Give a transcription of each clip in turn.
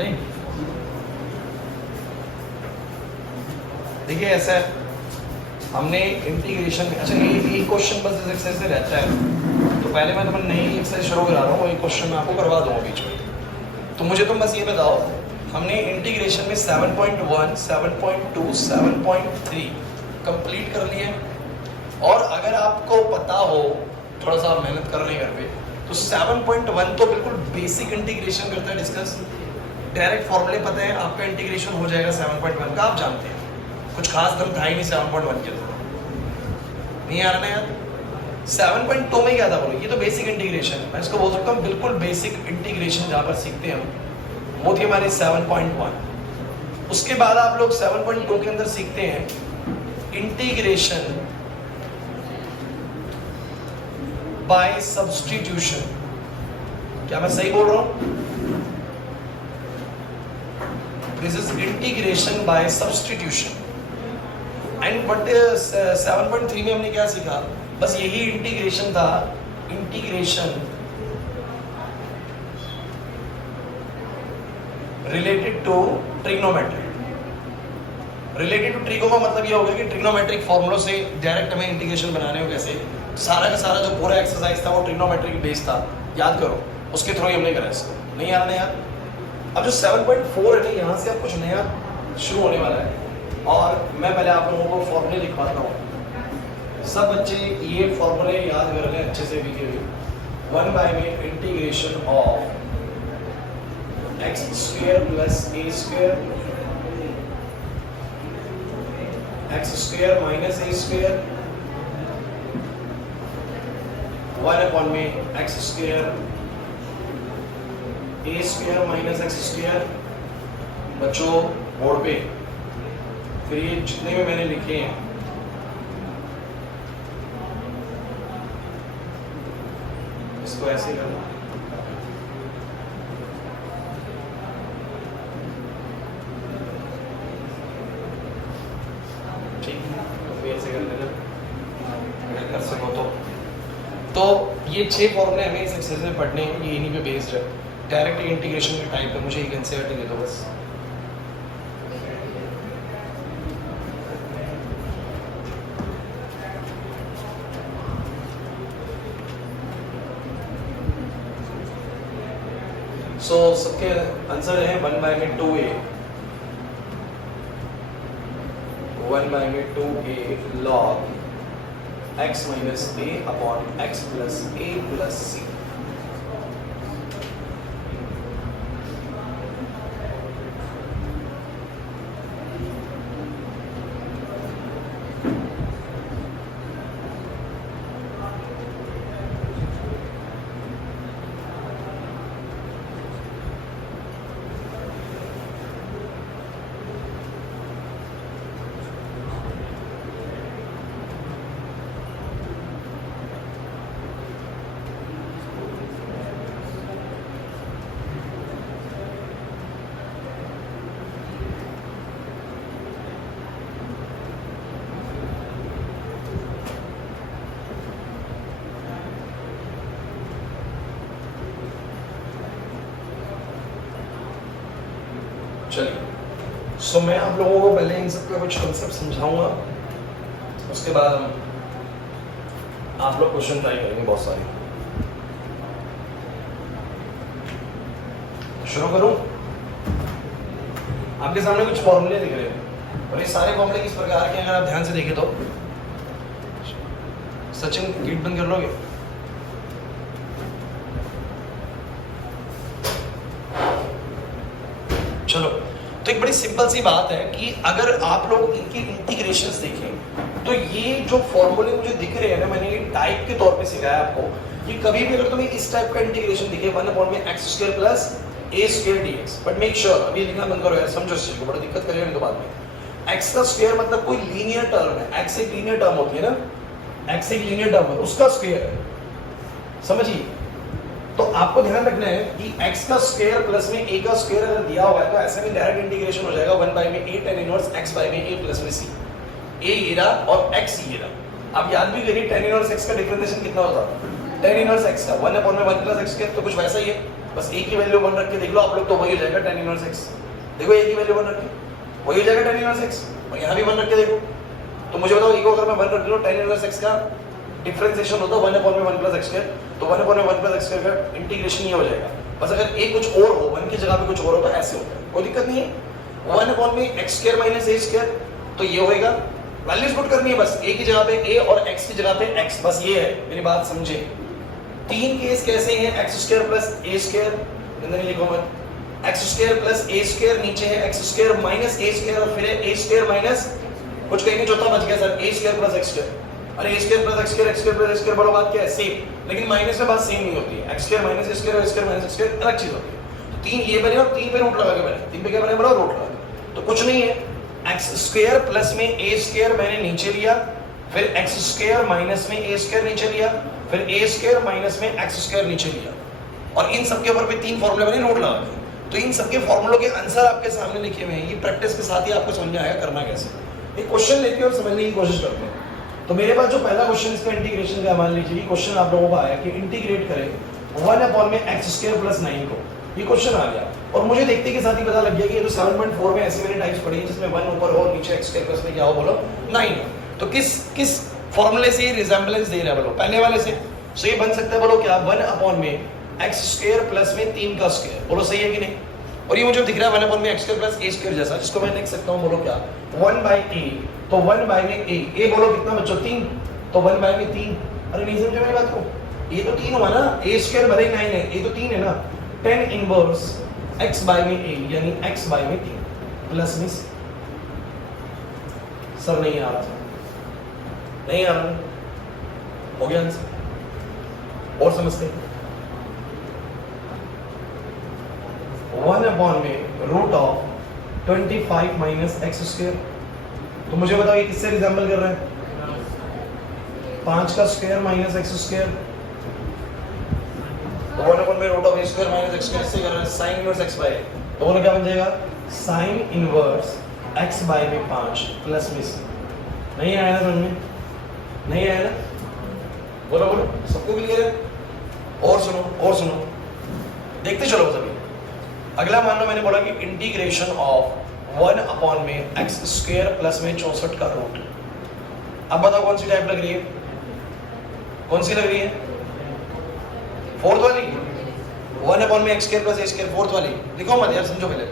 नहीं। देखिए ऐसा है, हमने इंटीग्रेशन, अच्छा ये क्वेश्चन बस इस एक्सरसाइज से रहता है, तो पहले मैं तुम्हें नई एक्सरसाइज शुरू करा रहा हूँ, ये क्वेश्चन मैं आपको करवा दूंगा बीच में। तो मुझे तुम बस ये बताओ, हमने इंटीग्रेशन में 7.1, 7.2, 7.3 कंप्लीट कर लिए, और अगर आपको पता हो, थोड़ा सा आप मेहनत कर रहे हैं घर पे, तो 7.1 तो बिल्कुल बेसिक इंटीग्रेशन करता है डिस्कस, डायरेक्ट फॉर्मूले पता है, आपका इंटीग्रेशन हो जाएगा 7.1 का, आप जानते हैं, कुछ खास दम था ही नहीं 7.1 के, तो नहीं आ रहा ना यार। 7.2 में क्या था बोलो, ये तो बेसिक इंटीग्रेशन, मैं इसको बोल सकता हूँ बिल्कुल बेसिक इंटीग्रेशन जहाँ पर सीखते हैं हम, वो थी हमारी 7.1। उसके बाद आप लोग 7.2 के अंदर सीखते हैं इंटीग्रेशन बाय सब्स्टिट्यूशन। क्या मैं सही बोल रहा हूं? This is integration by substitution. And but 7.3 में हमने क्या सीखा? बस यही इंटीग्रेशन था, integration related to trigonometry. Related to trigo का मतलब ये होगा कि ट्रिग्नोमेट्रिक फॉर्मूलों से डायरेक्ट हमें इंटीग्रेशन बनाने हो कैसे, सारा का सारा जो पूरा एक्सरसाइज था वो ट्रिग्नोमेट्रिक बेस था, याद करो, उसके थ्रू ही हमने करा इसको। नहीं आ रहा ना यार? अब जो 7.4 है ना, यहाँ से अब कुछ नया शुरू होने वाला है, और मैं पहले आप लोगों को फॉर्मूले लिखवाता हूँ। सब बच्चे ये फॉर्मूले याद कर लें अच्छे से, लिखे हुए 1 बाय में integration of x square plus a square, x square minus a square, 1 upon में x square a square minus x square. बच्चों बोर्ड पे फिर ये जितने भी मैंने लिखे हैं, इसको ऐसे करना, ठीक है, तो फिर ऐसे कर देना अगर कर सको तो ये 6 फॉर्मूले हमें इस एक्सरसाइज में पढ़ने हैं, ये इन्हीं पे बेस्ड है। डायरेक्ट इंटीग्रेशन के टाइप पे मुझे एक एनसीईआरटी दे दो बस। सो सबके आंसर है 1 बाय में 2a, 1 बाय में 2a log x minus a upon x plus a plus c। चलिए, सो मैं आप लोगों को पहले इन सब का कुछ कंसेप्ट समझाऊंगा, उसके बाद हम आप लोग क्वेश्चन ट्राई करेंगे बहुत सारे। शुरू करूं? आपके सामने कुछ फॉर्मूले दिख रहे हैं, और ये सारे फॉर्मूले किस प्रकार के, अगर आप ध्यान से देखें तो, सचिन गेट बंद कर लोगे? चलो, तो एक बड़ी सिंपल सी बात है कि अगर आप लोग इनकी इंटीग्रेशंस देखें, तो ये जो फॉर्मूले मुझे दिख रहे हैं ना, मैंने ये टाइप के तौर पे सिखाया आपको, कि कभी भी अगर तुम्हें इस टाइप का इंटीग्रेशन दिखे 1 अपॉन में x square plus a square dx, but make sure अभी लिखना बंद करो यार, समझो इस चीज को, बड़ा दिक्कत करेगा नहीं तो बाद में। x का स्क्वायर मतलब कोई लीनियर टर्म है, x एक लीनियर टर्म होती है ना, x एक लीनियर टर्म है, उसका स्क्वायर है, समझिए। तो आपको ध्यान रखना है कि x का स्क्वायर प्लस में a का स्क्वायर अगर दिया हुआ है, तो ऐसे में डायरेक्ट इंटीग्रेशन हो जाएगा 1 बाय में a tan inverse x by में a प्लस में c। a ये रहा और x ये रहा। आप याद भी करिए tan इनवर्स x का डिफरेंशिएशन कितना होता है, tan इनवर्स x का 1 अपॉन में 1 प्लस x स्क्वायर, तो कुछ वैसा ही है। बस ए की वैल्यू 1 रख के देख लो आप लोग, तो वही हो जाएगा tan इनवर्स x। देखो ए की वैल्यू 1 रख के वही हो जाएगा tan इनवर्स x, और यहाँ भी 1 रख के देखो। तो मुझे बताओ e को अगर मैं 1 रख लूँ, tan इनवर्स x का डिफरेंशिएशन होता है 1/1 + x², तो 1/1 + x² का इंटीग्रेशन ये हो जाएगा। बस अगर a कुछ और हो, 1 की जगह पे कुछ और हो तो ऐसे होता है, कोई दिक्कत नहीं है। 1/x² - a², तो ये होएगा, वैल्यूज पुट करनी है बस, a की जगह पे a और x की जगह पे x, बस ये है, मेरी बात समझे। तीन केस कैसे हैं, x² + a², नहीं लिखो मत, x² + a² नीचे है x² - a² और फिर है a² - कुछ कहीं चौथा बच गया सर, a² + x²। अरे a² + x², x² + a², बड़ा बात क्या है, सेम, लेकिन माइनस में बात सेम नहीं होती है, x² - a² और a² - x² अलग चीज होती है। तो तीन ये बने और तीन पे रूट लगा के बने, तीन पे क्या बने, बड़ा रूट लगा, तो कुछ नहीं है। x² प्लस में a² मैंने नीचे लिया, फिर x² माइनस में a² नीचे लिया, फिर a² माइनस में x² नीचे लिया, और इन सबके ऊपर पे तीन फॉर्मूले बने रूट लगा के। तो इन सबके फॉर्मूलों के आंसर आपके सामने लिखे हुए हैं, ये प्रैक्टिस के साथ ही आपको समझ में आएगा करना कैसे। एक क्वेश्चन लेते हैं और समझने की कोशिश करते हैं। तो मेरे पास जो पहला क्वेश्चन इसका इंटीग्रेशन का, मान लीजिए क्वेश्चन आप लोगों का आया कि इंटीग्रेट करें 1/x² + 9 को, ये क्वेश्चन आ गया और मुझे देखते के साथ ही पता लग गया कि ये तो 7.4 में ऐसी मैंने टाइप्स पढ़ी है जिसमें 1 ऊपर हो और नीचे x² प्लस में क्या हो, बोलो 9। तो किस फॉर्मूले से रिजेंबलेंस दे रहा है, बोलो पहले वाले से। सो ये बन सकता है, बोलो क्या, 1/x² प्लस में 3 का स्क्वायर, बोलो सही है कि नहीं। और ये मुझे दिख रहा है 1/x² प्लस a² जैसा, जिसको मैं लिख सकता हूँ, बोलो क्या, 1/a, तो 1/a बोलो कितना बच्चों, 3, तो 1/3। अरे नहीं समझे मेरी बात को, ये तो 3 हुआ ना, a² भले 9 है, ये तो 3 है ना, tan इनवर्स x/a यानी x/3 प्लस में c। सर नहीं आ रहा, नहीं आ रहा, हो गया आंसर, और समझते हैं। 1/√25 - x², तो मुझे बताओ ये किससे रिजेंबल कर रहा है, 5 का स्क्वायर माइनस x², तो 1/√a² - x² से कर रहा है sin इनवर्स x/a, तो बोलो क्या बन जाएगा, sin इनवर्स x/5 प्लस में c। नहीं आया ना समझ में, नहीं आया ना, बोलो बोलो, सबको क्लियर है। और सुनो, देखते चलो सभी। अगला मान लो मैंने बोला कि इंटीग्रेशन ऑफ 1/x² प्लस में 64 का रूट। अब बताओ कौन सी टाइप लग रही है, कौन सी लग रही है, फोर्थ वाली, 1/x² प्लस a², फोर्थ वाली। लिखो मत यार, समझो पहले।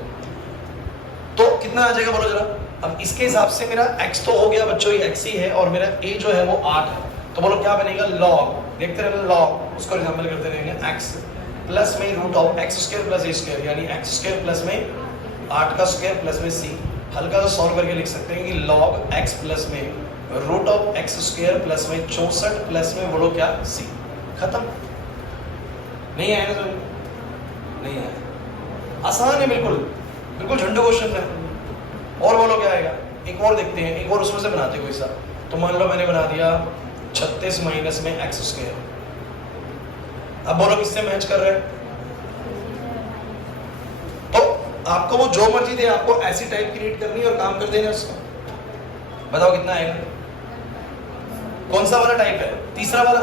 तो कितना आ जाएगा बोलो जरा। अब इसके हिसाब से मेरा x तो हो गया बच्चों, ये x ही है, और मेरा a जो है वो 8 है, तो बोलो क्या बनेगा, log, देखते रहना log, उसको रिजेंबल करते रहेंगे, x प्लस में √x² प्लस a² यानी x² प्लस में 8 का स्क्वायर प्लस में c। हल्का सा सॉल्व करके लिख सकते हैं कि log x प्लस में √x² प्लस में 64 प्लस में बोलो क्या, c। खत्म। नहीं आया ना, नहीं आया, आसान है, बिल्कुल झंडू क्वेश्चन है। और बोलो क्या आएगा, एक और देखते हैं, एक और उसमें से बनाते कोई सा। तो मान लो मैंने बना दिया 36 माइनस में x², अब बोलो किससे मैच कर रहे हैं। तो आपको वो जो मर्जी दे, आपको ऐसी टाइप क्रिएट करनी है और काम कर देना उसको। बताओ कितना आएगा, कौन सा वाला टाइप है, तीसरा वाला।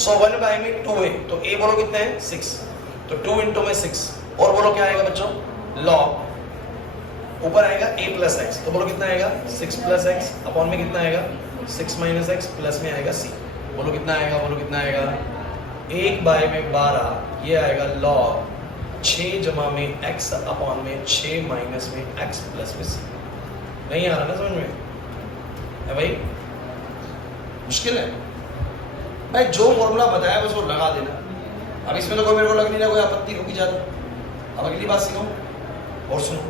सो 1/2a, तो a बोलो कितना है 6, तो 2 × में 6, और बोलो क्या आएगा बच्चों, log, ऊपर आएगा a प्लस x, तो बोलो कितना आएगा 6 प्लस x, अपॉन में कितना आएगा 6 माइनस x, प्लस में आएगा c। बोलो कितना आएगा, 1/12, ये आएगा log 6 जमा में x अपॉन में 6 माइनस में x प्लस में c। नहीं आ रहा ना समझ में है भाई, मुश्किल है भाई, जो फॉर्मूला बताया बस वो लगा देना। अब इसमें तो कोई मेरे को लग नहीं रहा कोई आपत्ति होगी ज्यादा। अब अगली बात सीखो और सुनो।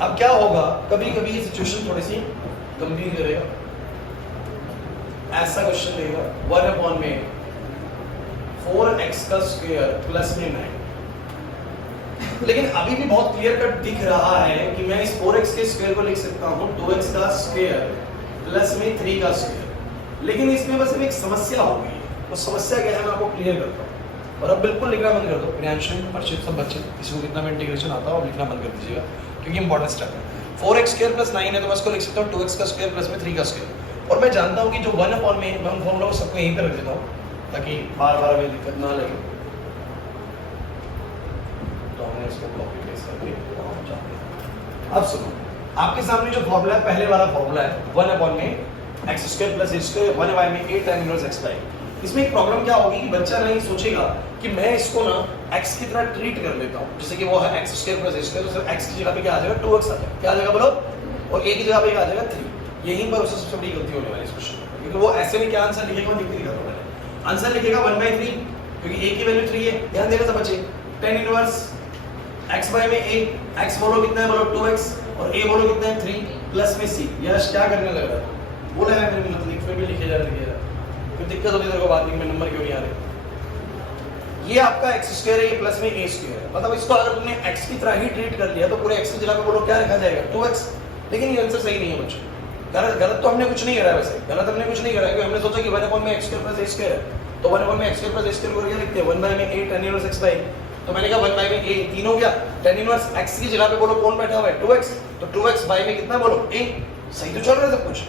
अब क्या होगा, कभी कभी ये सिचुएशन थोड़ी सी गंभीर करेगा, ऐसा क्वेश्चन देगा 1/4x² प्लस में 9। लेकिन अभी भी बहुत क्लियर कट दिख रहा है कि मैं इस 4x के स्क्वायर को लिख सकता हूँ 2x का स्क्वायर प्लस में 3 का स्क्वायर। लेकिन इसमें बस एक समस्या हो गई है, वो समस्या क्या है मैं आपको क्लियर करता हूँ। और अब बिल्कुल लिखना बंद कर दो, प्रियांशु, हर्षित, सब बच्चे, किसी को कितना में इंटीग्रेशन आता हो लिखना बंद कर दीजिएगा, क्योंकि इंपॉर्टेंट स्टेप है। 4x² प्लस 9 है, तो मैं इसको लिख सकता हूँ 2x का स्क्वायर प्लस में 3 का स्क्वायर। और मैं जानता हूँ कि जो 1/, मैं फॉर्मूला को सबको यहीं पे रख देता हूँ ताकि बार बार में दिक्कत ना लगे। इसको कॉपी पेस्ट करके वहां पहुंचाते हैं। अब सुनो, आपके सामने जो फॉर्मूला है, पहले वाला फॉर्मूला है 1 में एक्स स्क्वायर प्लस ए स्क्वायर 1 में ए tan इनवर्स एक्स बाई। इसमें एक प्रॉब्लम क्या होगी कि बच्चा नहीं सोचेगा कि मैं इसको ना x की तरह ट्रीट कर लेता हूँ, जैसे कि वो है एक्स स्क्वायर प्लस ए स्क्वायर, तो x की जगह पे क्या आ जाएगा 2x आ जाएगा, क्या आ जाएगा बोलो, और a की जगह पे क्या आ जाएगा 3। यहीं पर उससे सबसे बड़ी गलती होने वाली है इस क्वेश्चन में, क्योंकि वो ऐसे में क्या आंसर लिखेगा, मैं लिख रहा हूं, आंसर लिखेगा 1/3, क्योंकि a की वैल्यू 3 है। ध्यान देना सब बच्चे, tan इनवर्स x बाय में a, x बोलो कितना है, बोलो 2x, और a बोलो कितना है 3 प्लस में c। यश क्या करने लग रहा है, बोला है मैंने मतलब लिख में भी लिखे जा रहे हैं, कोई दिक्कत होती है तेरे को बात में नंबर क्यों नहीं आ रहे। ये आपका x स्क्वायर है, ये प्लस में a स्क्वायर है, मतलब इसको अगर तुमने x की तरह ही ट्रीट कर लिया तो पूरे x की जगह पे बोलो क्या लिखा जाएगा 2x। लेकिन ये आंसर सही नहीं है बच्चों, गलत तो हमने कुछ नहीं करा है, वैसे गलत हमने कुछ नहीं करा है, क्योंकि हमने सोचा कि 1 में x square plus a square है, तो 1 में x square plus a square को क्या लिखते हैं 1 में a tan inverse x by. तो मैंने कहा 1 में a 3 हो गया, tan इनवर्स x की जगह पे बोलो कौन बैठा हुआ है 2x, तो 2x बाई में कितना बोलो a। सही तो चल रहा है सब कुछ,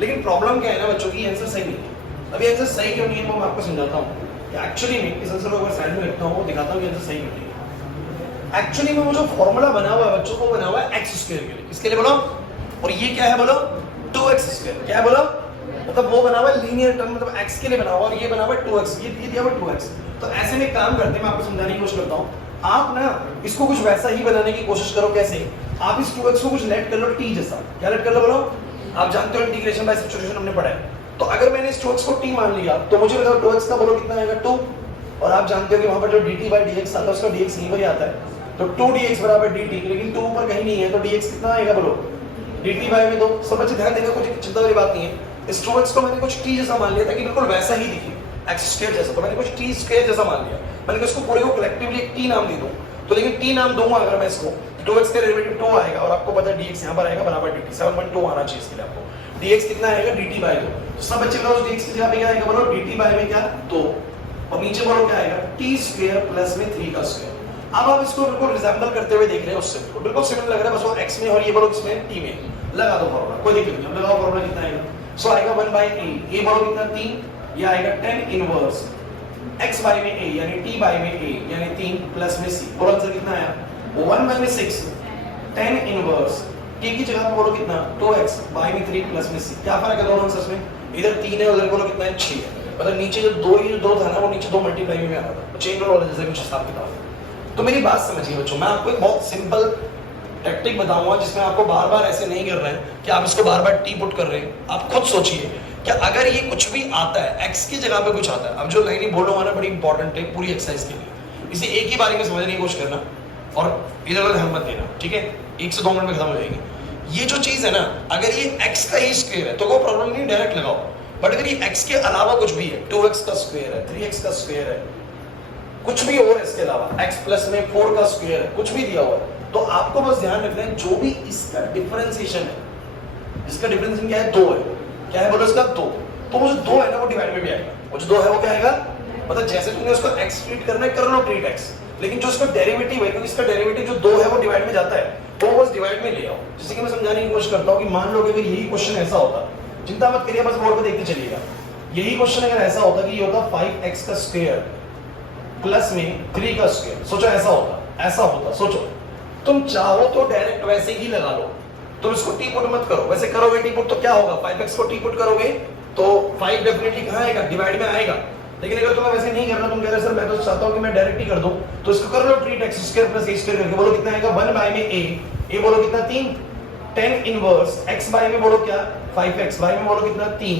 लेकिन प्रॉब्लम क्या है ना बच्चों की, आंसर सही नहीं है। अभी आंसर सही क्यों नहीं है वो मैं आपको समझाता हूँ। एक्चुअली में इस आंसर को अगर साइड में लिखता हूँ, दिखाता हूँ कि आंसर सही नहीं है। एक्चुअली में वो जो फॉर्मूला बना हुआ है बच्चों, को बना हुआ है x स्क्वायर के लिए, इसके लिए बोलो, और ये क्या है बोलो 2x स्क्वायर, क्या है बोलो, मतलब वो बना हुआ है लीनियर टर्म, मतलब x के लिए बना हुआ, और ये बना हुआ है 2x, ये दिया हुआ 2x। तो ऐसे में काम करते हैं, मैं आपको समझाने की कोशिश करता हूँ। आप ना इसको कुछ वैसा ही बनाने की कोशिश करो, कैसे, आप इस 2x को कुछ लेट कर लो t जैसा, क्या लेट कर लो बोलो, आप जानते हो इंटीग्रेशन बाय सब्स्टिट्यूशन हमने पढ़ा है। तो अगर मैंने इस 2x को t मान लिया तो मुझे बताओ 2x का बोलो कितना आएगा 2, और आप जानते हो कि वहां पर जो dt बाय dx आता है उसका dx यहीं पर आता है, तो 2dx बराबर dt, लेकिन 2 ऊपर कहीं नहीं है, तो dx कितना आएगा बोलो dt बाय में 2। सब बच्चे ध्यान देंगे, कुछ चिंता वाली बात नहीं है। इस 2x को मैंने कुछ t जैसा मान लिया ताकि बिल्कुल वैसा ही दिखे x स्क्वायर जैसा, तो मैंने कुछ t स्क्वायर जैसा मान लिया, मैंने इसको पूरे को कलेक्टिवली एक t नाम दे दूं, तो लेकिन t नाम दूंगा अगर मैं इसको, 2x का डेरिवेटिव 2 आएगा, और आपको पता है dx यहां पर आएगा बराबर dt, 7.2 आना चाहिए इसके लिए आपको, dx कितना आएगा dt बाय 2। तो सब बच्चे बताओ dx की जगह पे क्या आएगा बोलो dt बाय में क्या 2, और नीचे बोलो क्या आएगा t स्क्वायर प्लस में 3 का स्क्वायर। अब आप इसको बिल्कुल रिजेंबल करते हुए देख रहे हैं, उससे बिल्कुल सिमिलर लग रहा है, बस वो x में और ये बोलो किसमें t में, लगा दो फॉर्मूला, कोई दिक्कत नहीं, अब लगाओ फॉर्मूला कितना आएगा, सो आएगा 1/a, ये बोलो कितना 3, ये आएगा tan इनवर्स x बाय में a यानी t बाय में a यानी 3 प्लस में c, बोलो आंसर कितना आया 1/6 tan इनवर्स t की जगह पे बोलो कितना 2x बाय में 3 प्लस में c। क्या फर्क है दोनों आंसर्स में, इधर 3 है उधर बोलो कितना है 6 है, मतलब नीचे जो 2 था ना वो नीचे 2 मल्टीप्लाई में आ रहा था, चेन रूल वाला जैसे कुछ हिसाब किताब। तो मेरी बात समझिए बच्चों, मैं आपको एक बहुत सिंपल टैक्टिक बताऊंगा जिसमें आपको बार-बार ऐसे नहीं कर रहे हैं कि आप इसको बार-बार टी पुट कर रहे हैं। आप खुद सोचिए कि अगर ये कुछ भी आता है x की जगह पे कुछ आता है, अब जो लाइन ही बोलूंगा ना बड़ी इंपॉर्टेंट है पूरी एक्सरसाइज के लिए, इसे एक ही बारे में समझने की कोशिश करना और इधर-उधर ध्यान मत देना, ठीक है, 1 से 2 मिनट में खत्म हो जाएगी। ये जो चीज है ना, अगर ये x का ही स्क्वायर है तो कोई प्रॉब्लम नहीं, डायरेक्ट लगाओ, बट अगर ये x के अलावा कुछ भी है, 2x का स्क्वायर है, 3x का स्क्वायर है, कुछ भी और इसके अलावा x प्लस में 4 का स्क्वायर है, कुछ भी दिया हुआ है, तो आपको बस ध्यान रखना है जो भी इसका डिफरेंशिएशन है, इसका डिफरेंशिएशन क्या है 2 है, क्या है बोलो इसका 2, तो वो जो 2 है ना वो डिवाइड में भी आएगा, वो जो 2 है वो क्या आएगा, मतलब जैसे तुमने उसको x ट्रीट करना है कर लो ट्रीट x, लेकिन जो इसका डेरिवेटिव है, क्योंकि इसका डेरिवेटिव जो 2 है वो डिवाइड में जाता है, तो बस डिवाइड में ले आओ। जैसे कि मैं समझाने की कोशिश करता हूं कि मान लो कि अगर यही क्वेश्चन ऐसा होता, चिंता मत करिए बस बोर्ड पे देखते चलिएगा, यही क्वेश्चन अगर ऐसा होता कि ये होता 5x का स्क्वायर प्लस में 3 का स्क्वायर, सोचो ऐसा होता, सोचो तुम चाहो तो डायरेक्ट वैसे ही लगा लो, तुम इसको टी पुट मत करो, वैसे करोगे टी पुट तो क्या होगा, 5x को टी पुट करोगे तो 5 डेफिनेटली कहां आएगा, डिवाइड में आएगा। लेकिन अगर तुम्हें वैसे नहीं करना, तुम कह रहे सर मैं तो चाहता हूं कि मैं डायरेक्ट ही कर दूं, तो इसको कर लो treat x square plus a square करके, बोलो कितना आएगा 1 बाय में a बोलो कितना 3 tan इनवर्स x बाय में बोलो क्या 5x बाय में बोलो कितना 3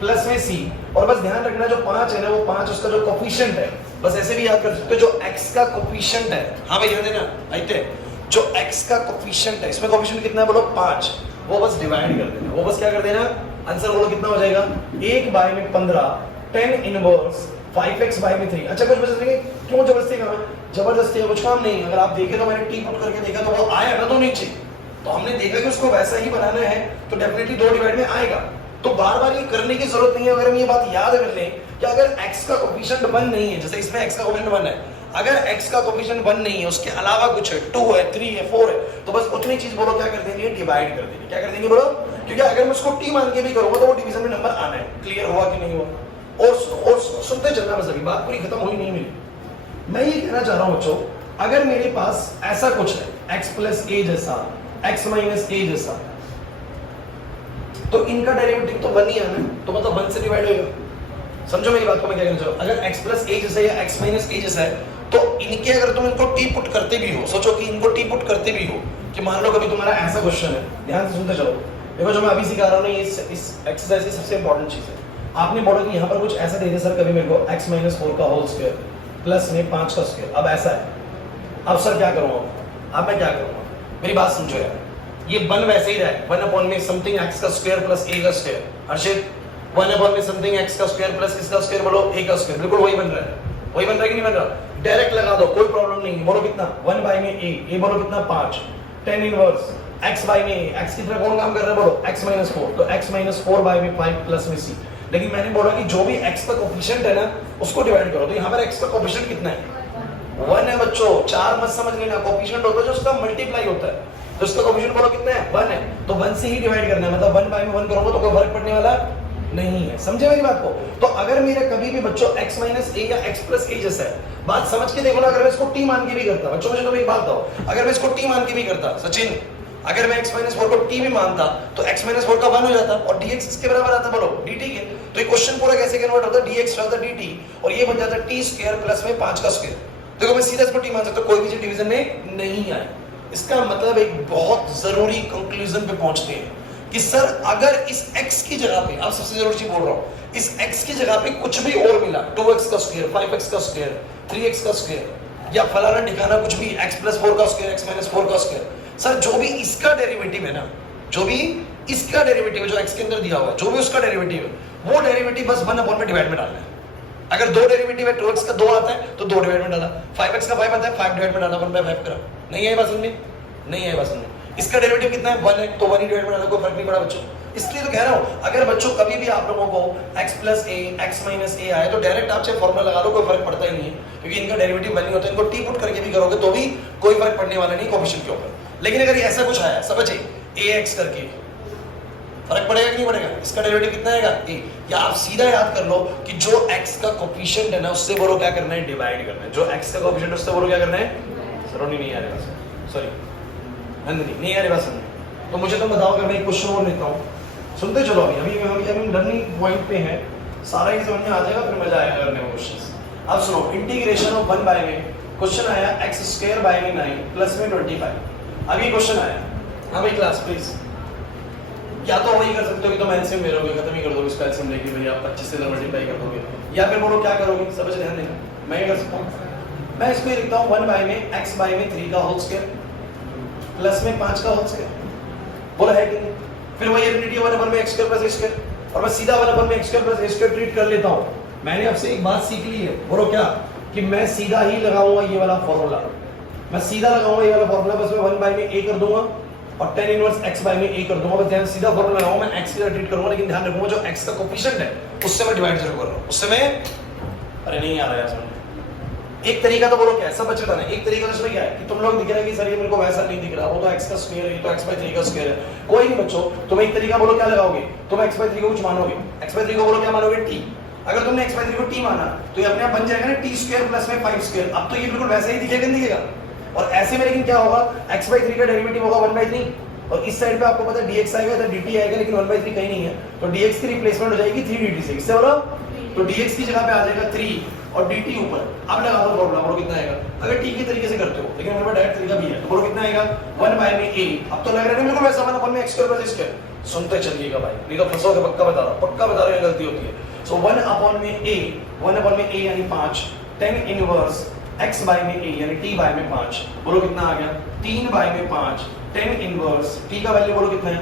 प्लस में c, और बस ध्यान रखना जो 5 है ना वो 5 उसका जो कोफिशिएंट है, बस ऐसे भी याद कर सकते हो, जो x का कोफिशिएंट है, हां भाई ध्यान देना आइते, जो x का कोफिशिएंट है, इसमें कोफिशिएंट कितना है बोलो 5, वो बस डिवाइड कर देना, वो बस क्या कर देना, आंसर बोलो कितना हो जाएगा 1 बाय में 15 tan इनवर्स 5x बाय में 3। अच्छा कुछ बच जाएंगे, क्यों जबरदस्ती काम है, जबरदस्ती कुछ काम नहीं, अगर आप देखें तो मैंने टी पुट करके देखा तो वो आया ना तो नीचे, तो हमने देखा कि उसको वैसा ही बनाना है तो डेफिनेटली 2 डिवाइड में आएगा, तो बार-बार ये करने की जरूरत नहीं है। अगर हम ये बात याद कर लें कि अगर x का कोफिशिएंट 1 नहीं है, जैसे इसमें x का कोफिशिएंट 1 है, अगर x का कोफिशिएंट 1 नहीं है, उसके अलावा कुछ है 2 है 3 है 4 है, तो बस उतनी चीज बोलो क्या कर देंगे, डिवाइड कर देंगे, क्या कर देंगे बोलो, क्योंकि अगर मैं उसको t मान के भी करूंगा तो वो डिवीजन में नंबर आना है। क्लियर हुआ कि नहीं हुआ, और सुनते चलना, बस अभी बात पूरी खत्म हुई नहीं मेरी। मैं ये कहना चाह रहा हूं बच्चों अगर मेरे पास ऐसा कुछ है x प्लस ए जैसा, x माइनस ए जैसा, तो इनका डेरिवेटिव तो 1 ही है ना, तो मतलब 1 से डिवाइड होगा। समझो मेरी बात को, मैं क्या कहना चाह रहा हूं। अगर x प्लस ए जैसा या x माइनस ए जैसा है, तो इनके अगर तुम इनको टी पुट करते भी हो, सोचो कि इनको टी पुट करते भी हो, कि मान लो कभी तुम्हारा ऐसा क्वेश्चन है, ध्यान से सुनते चलो। देखो जो मैं अभी सिखा रहा हूँ ना, इस एक्सरसाइज की सबसे इंपॉर्टेंट चीज है। आपने बोला कि यहाँ पर कुछ ऐसा दे दे सर कभी मेरे को x माइनस 4 का होल स्क्वायर प्लस में 5 का स्क्वायर, अब ऐसा है, अब सर क्या करूँगा, अब मैं क्या करूँगा, मेरी बात समझो यार। ये 1 वैसे ही रहा है, 1 अपॉन में समथिंग x का स्क्वायर प्लस a का स्क्वायर। हर्षित 1 अपॉन में समथिंग x का स्क्वायर प्लस किसका स्क्वायर, बोलो a का स्क्वायर, बिल्कुल वही बन रहा है, वही बन रहा है कि नहीं बन रहा। डायरेक्ट लगा दो, कोई प्रॉब्लम नहीं। बोलो कितना, 1 बाई में a बोलो कितना 5, 10 इनवर्स x बाई में a, x की तरह कौन काम कर रहा है, बोलो x माइनस 4, तो x माइनस 4 बाई में 5 प्लस में c। लेकिन मैंने बोला कि जो भी x का कोफिशिएंट है ना, उसको डिवाइड करो, तो यहाँ पर x का कोफिशिएंट कितना है, 1 है बच्चों। 4 मत समझ लेना, कोफिशिएंट होता है जो उसका मल्टीप्लाई होता है, तो उसका कोफिशिएंट बोलो कितना है, 1 है, तो 1 से ही डिवाइड करना है, मतलब 1 बाई में 1 करोगे तो कोई फर्क पड़ने वाला नहीं है। समझे मेरी बात को। तो अगर मेरा कभी भी बच्चों x माइनस ए या x प्लस ए जैसा है, बात समझ के देखो ना, अगर मैं इसको t मान के भी करता, बच्चों मुझे तो एक बात बताओ, अगर मैं इसको t मान के भी करता सचिन, अगर मैं x माइनस 4 को t भी मानता, तो x माइनस 4 का 1 हो जाता और dx इसके बराबर आता, बोलो dt के। तो ये क्वेश्चन पूरा कैसे कन्वर्ट होता है, dx होता dt, और ये बन जाता है t स्क्वायर प्लस में 5 का स्क्वायर। देखो मैं सीधा इसको t मान सकता हूं, कोई भी चीज डिवीजन में नहीं आए। इसका मतलब एक बहुत जरूरी कंक्लूजन पे पहुंचते हैं कि सर अगर इस x की जगह पे, आप सबसे जरूरी चीज बोल रहा हूं, इस x की जगह पे कुछ भी और मिला, 2x का स्क्वायर, 5x का स्क्वायर, 3x का स्क्वायर, या फलाना ठिकाना कुछ भी, x प्लस 4 का स्क्वायर, x माइनस 4 का स्क्वायर, सर जो भी इसका डेरिवेटिव है ना, जो भी इसका डेरिवेटिव है, जो x के अंदर दिया हुआ है, जो भी उसका डेरिवेटिव है, वो डेरिवेटिव बस 1 अपॉन में डिवाइड में डालना है। अगर 2 डेरिवेटिव है, 2x का 2 आता है तो 2 डिवाइड में डाला, 5x का 5 आता है 5 डिवाइड में डाला, 1/5 करा। नहीं है बात समझ में, नहीं है बात समझ में। इसका डेरिवेटिव कितना है, 1 है, तो 1 ही डिवाइड में डाला, कोई फर्क नहीं पड़ा बच्चों। इसलिए तो कह रहा हूं, अगर बच्चों कभी भी आप लोगों को x प्लस ए, x माइनस ए आए, तो डायरेक्ट आप चाहे फॉर्मूला लगा लो, कोई फर्क पड़ता ही नहीं है, क्योंकि इनका डेरिवेटिव बनी होता है। इनको टी पुट करके भी करोगे तो भी कोई फर्क पड़ने वाला नहीं कोफिशिएंट के ऊपर। लेकिन अगर ऐसा कुछ आया, समझिए ax करके, फर्क पड़ेगा कि नहीं पड़ेगा, इसका डेरिवेटिव कितना आएगा a, या आप सीधा याद कर लो कि जो x का कोफिशिएंट है ना, उससे बोलो क्या करना है, डिवाइड करना है। जो x का कोफिशिएंट उससे बोलो क्या करना है, सरोनी नहीं आ रही बात, सॉरी नंदनी नहीं आ रही बात समझ। तो मुझे तुम बताओ, अगर मैं एक क्वेश्चन और लेता हूं, सुनते चलो, अभी हम लर्निंग पॉइंट पे हैं, सारा ही समझ में आ जाएगा, फिर मजा आएगा करने में क्वेश्चंस। अब सुनो, इंटीग्रेशन ऑफ 1 बाय में क्वेश्चन आया x स्क्वायर बाय में 9 प्लस में 25। अब ये क्वेश्चन आया, हाँ भाई क्लास प्लीज, या तो वही कर सकते हो कि तुम एलसीएम ले लोगे, खत्म ही कर दोगे इसका एलसीएम लेके, भैया 25 से मल्टीप्लाई कर दोगे, या फिर बोलो क्या करोगे, सब ध्यान देना, मैं ये कर सकता हूँ, मैं इसको लिखता हूँ 1 बाय में x बाय में 3 का होल स्क्वायर प्लस में 5 का होल स्क्वायर, बोला है कि नहीं। फिर वही एबिलिटी 1 अपॉन में x square plus a square, और मैं सीधा 1 अपॉन में x square plus a square treat कर लेता हूँ। मैंने आपसे एक बात सीख ली है, बोलो क्या, कि मैं सीधा ही लगाऊंगा ये वाला फॉर्मूला, मैं सीधा लगाऊंगा ये वाला फॉर्मूला, बस मैं 1 बाय में a कर दूंगा और tan इनवर्स x बाय में a कर दूंगा, बस ध्यान सीधा फॉर्मूला लगाऊंगा, मैं x की तरह ट्रीट करूंगा, लेकिन ध्यान रखूंगा जो x का कोफिशिएंट है उससे मैं डिवाइड जरूर कर रहा हूं, उससे मैं, अरे नहीं आ रहा है समझ। एक तरीका तो बोलो क्या है, सब बच्चे बताना, एक तरीका तो इसमें क्या है कि तुम लोग दिख रहा है कि सर ये मेरे को वैसा नहीं दिख रहा, वो तो x का स्क्वायर है, ये तो x by 3 का स्क्वायर है, कोई नहीं बच्चों, तुम एक तरीका बोलो क्या लगाओगे, तुम x by 3 को कुछ मानोगे, x by 3 को बोलो क्या मानोगे, t। अगर तुमने x by 3 को t माना तो ये अपने आप बन जाएगा ना t स्क्वायर प्लस में 5 स्क्वायर। अब तो ये बिल्कुल वैसा ही दिखेगा, नहीं दिखेगा, और ऐसे में लेकिन क्या होगा, x by 3 का डेरिवेटिव होगा 1 by 3, और इस साइड पे आपको पता है dx आएगा तो dt आएगा, लेकिन 1 by 3 कहीं नहीं है, तो dx की रिप्लेसमेंट हो जाएगी 3 dt से, इससे बोलो, तो dx की जगह पे आ जाएगा 3 और dt ऊपर। अब लगा दो फॉर्मूला, बोलो कितना आएगा, अगर t के तरीके से करते हो, लेकिन मेरे पास डायरेक्ट तरीका भी है, तो बोलो कितना आएगा, 1 बाय में a। अब तो लग रहा है मेरे को वैसा 1 अपॉन में x square plus a square, सुनते चलिएगा भाई, नहीं तो फंसोगे, पक्का बता रहा हूं, पक्का बता रहा हूं, गलती होती है। सो 1 अपॉन में a, 1 अपॉन में a यानी 5, tan इनवर्स x बाय में a यानी t बाय में 5, बोलो कितना आ गया, 3 बाय में 5, tan इनवर्स t का वैल्यू बोलो कितना है,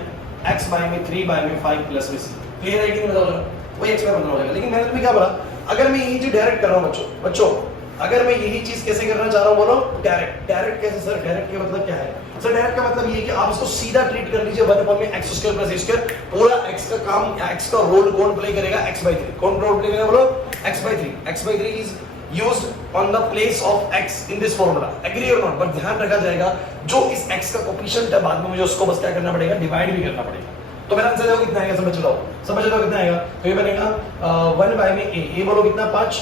x बाय में 3 बाय में 5 प्लस में c। क्लियर है कि नहीं, बताओ जरा, वही x बाय बनना हो जाएगा। लेकिन मैंने तुम्हें क्या बोला, अगर मैं यही चीज डायरेक्ट कर रहा हूँ बच्चों, अगर मैं यही चीज कैसे करना चाह रहा हूँ, बोलो डायरेक्ट। डायरेक्ट कैसे सर, डायरेक्ट का मतलब क्या है सर, डायरेक्ट का मतलब ये है कि आप इसको सीधा ट्रीट कर लीजिए 1 अपॉन में x square plus a square, पूरा x का काम, x का रोल कौन प्ले करेगा, x by 3, कौन रोल प्ले करेगा, बोलो x by 3। x by 3 is used on the place of x in this formula, agree or not, but ध्यान रखा जाएगा जो इस x का कोफिशिएंट है, बाद में मुझे उसको बस क्या करना पड़ेगा, डिवाइड भी करना पड़ेगा। तो मेरा आंसर देखो कितना आएगा, समझ लो कितना आएगा, तो ये बनेगा 1 बाय में a, बोलो कितना 5,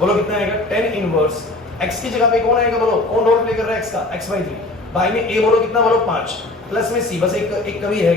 बोलो कितना आएगा, tan इनवर्स x की जगह पे कौन आएगा बोलो, कौन रोल प्ले कर रहा है x का, x/3 भाई में a बोलो कितना बोलो 5 प्लस में c, बस एक कमी है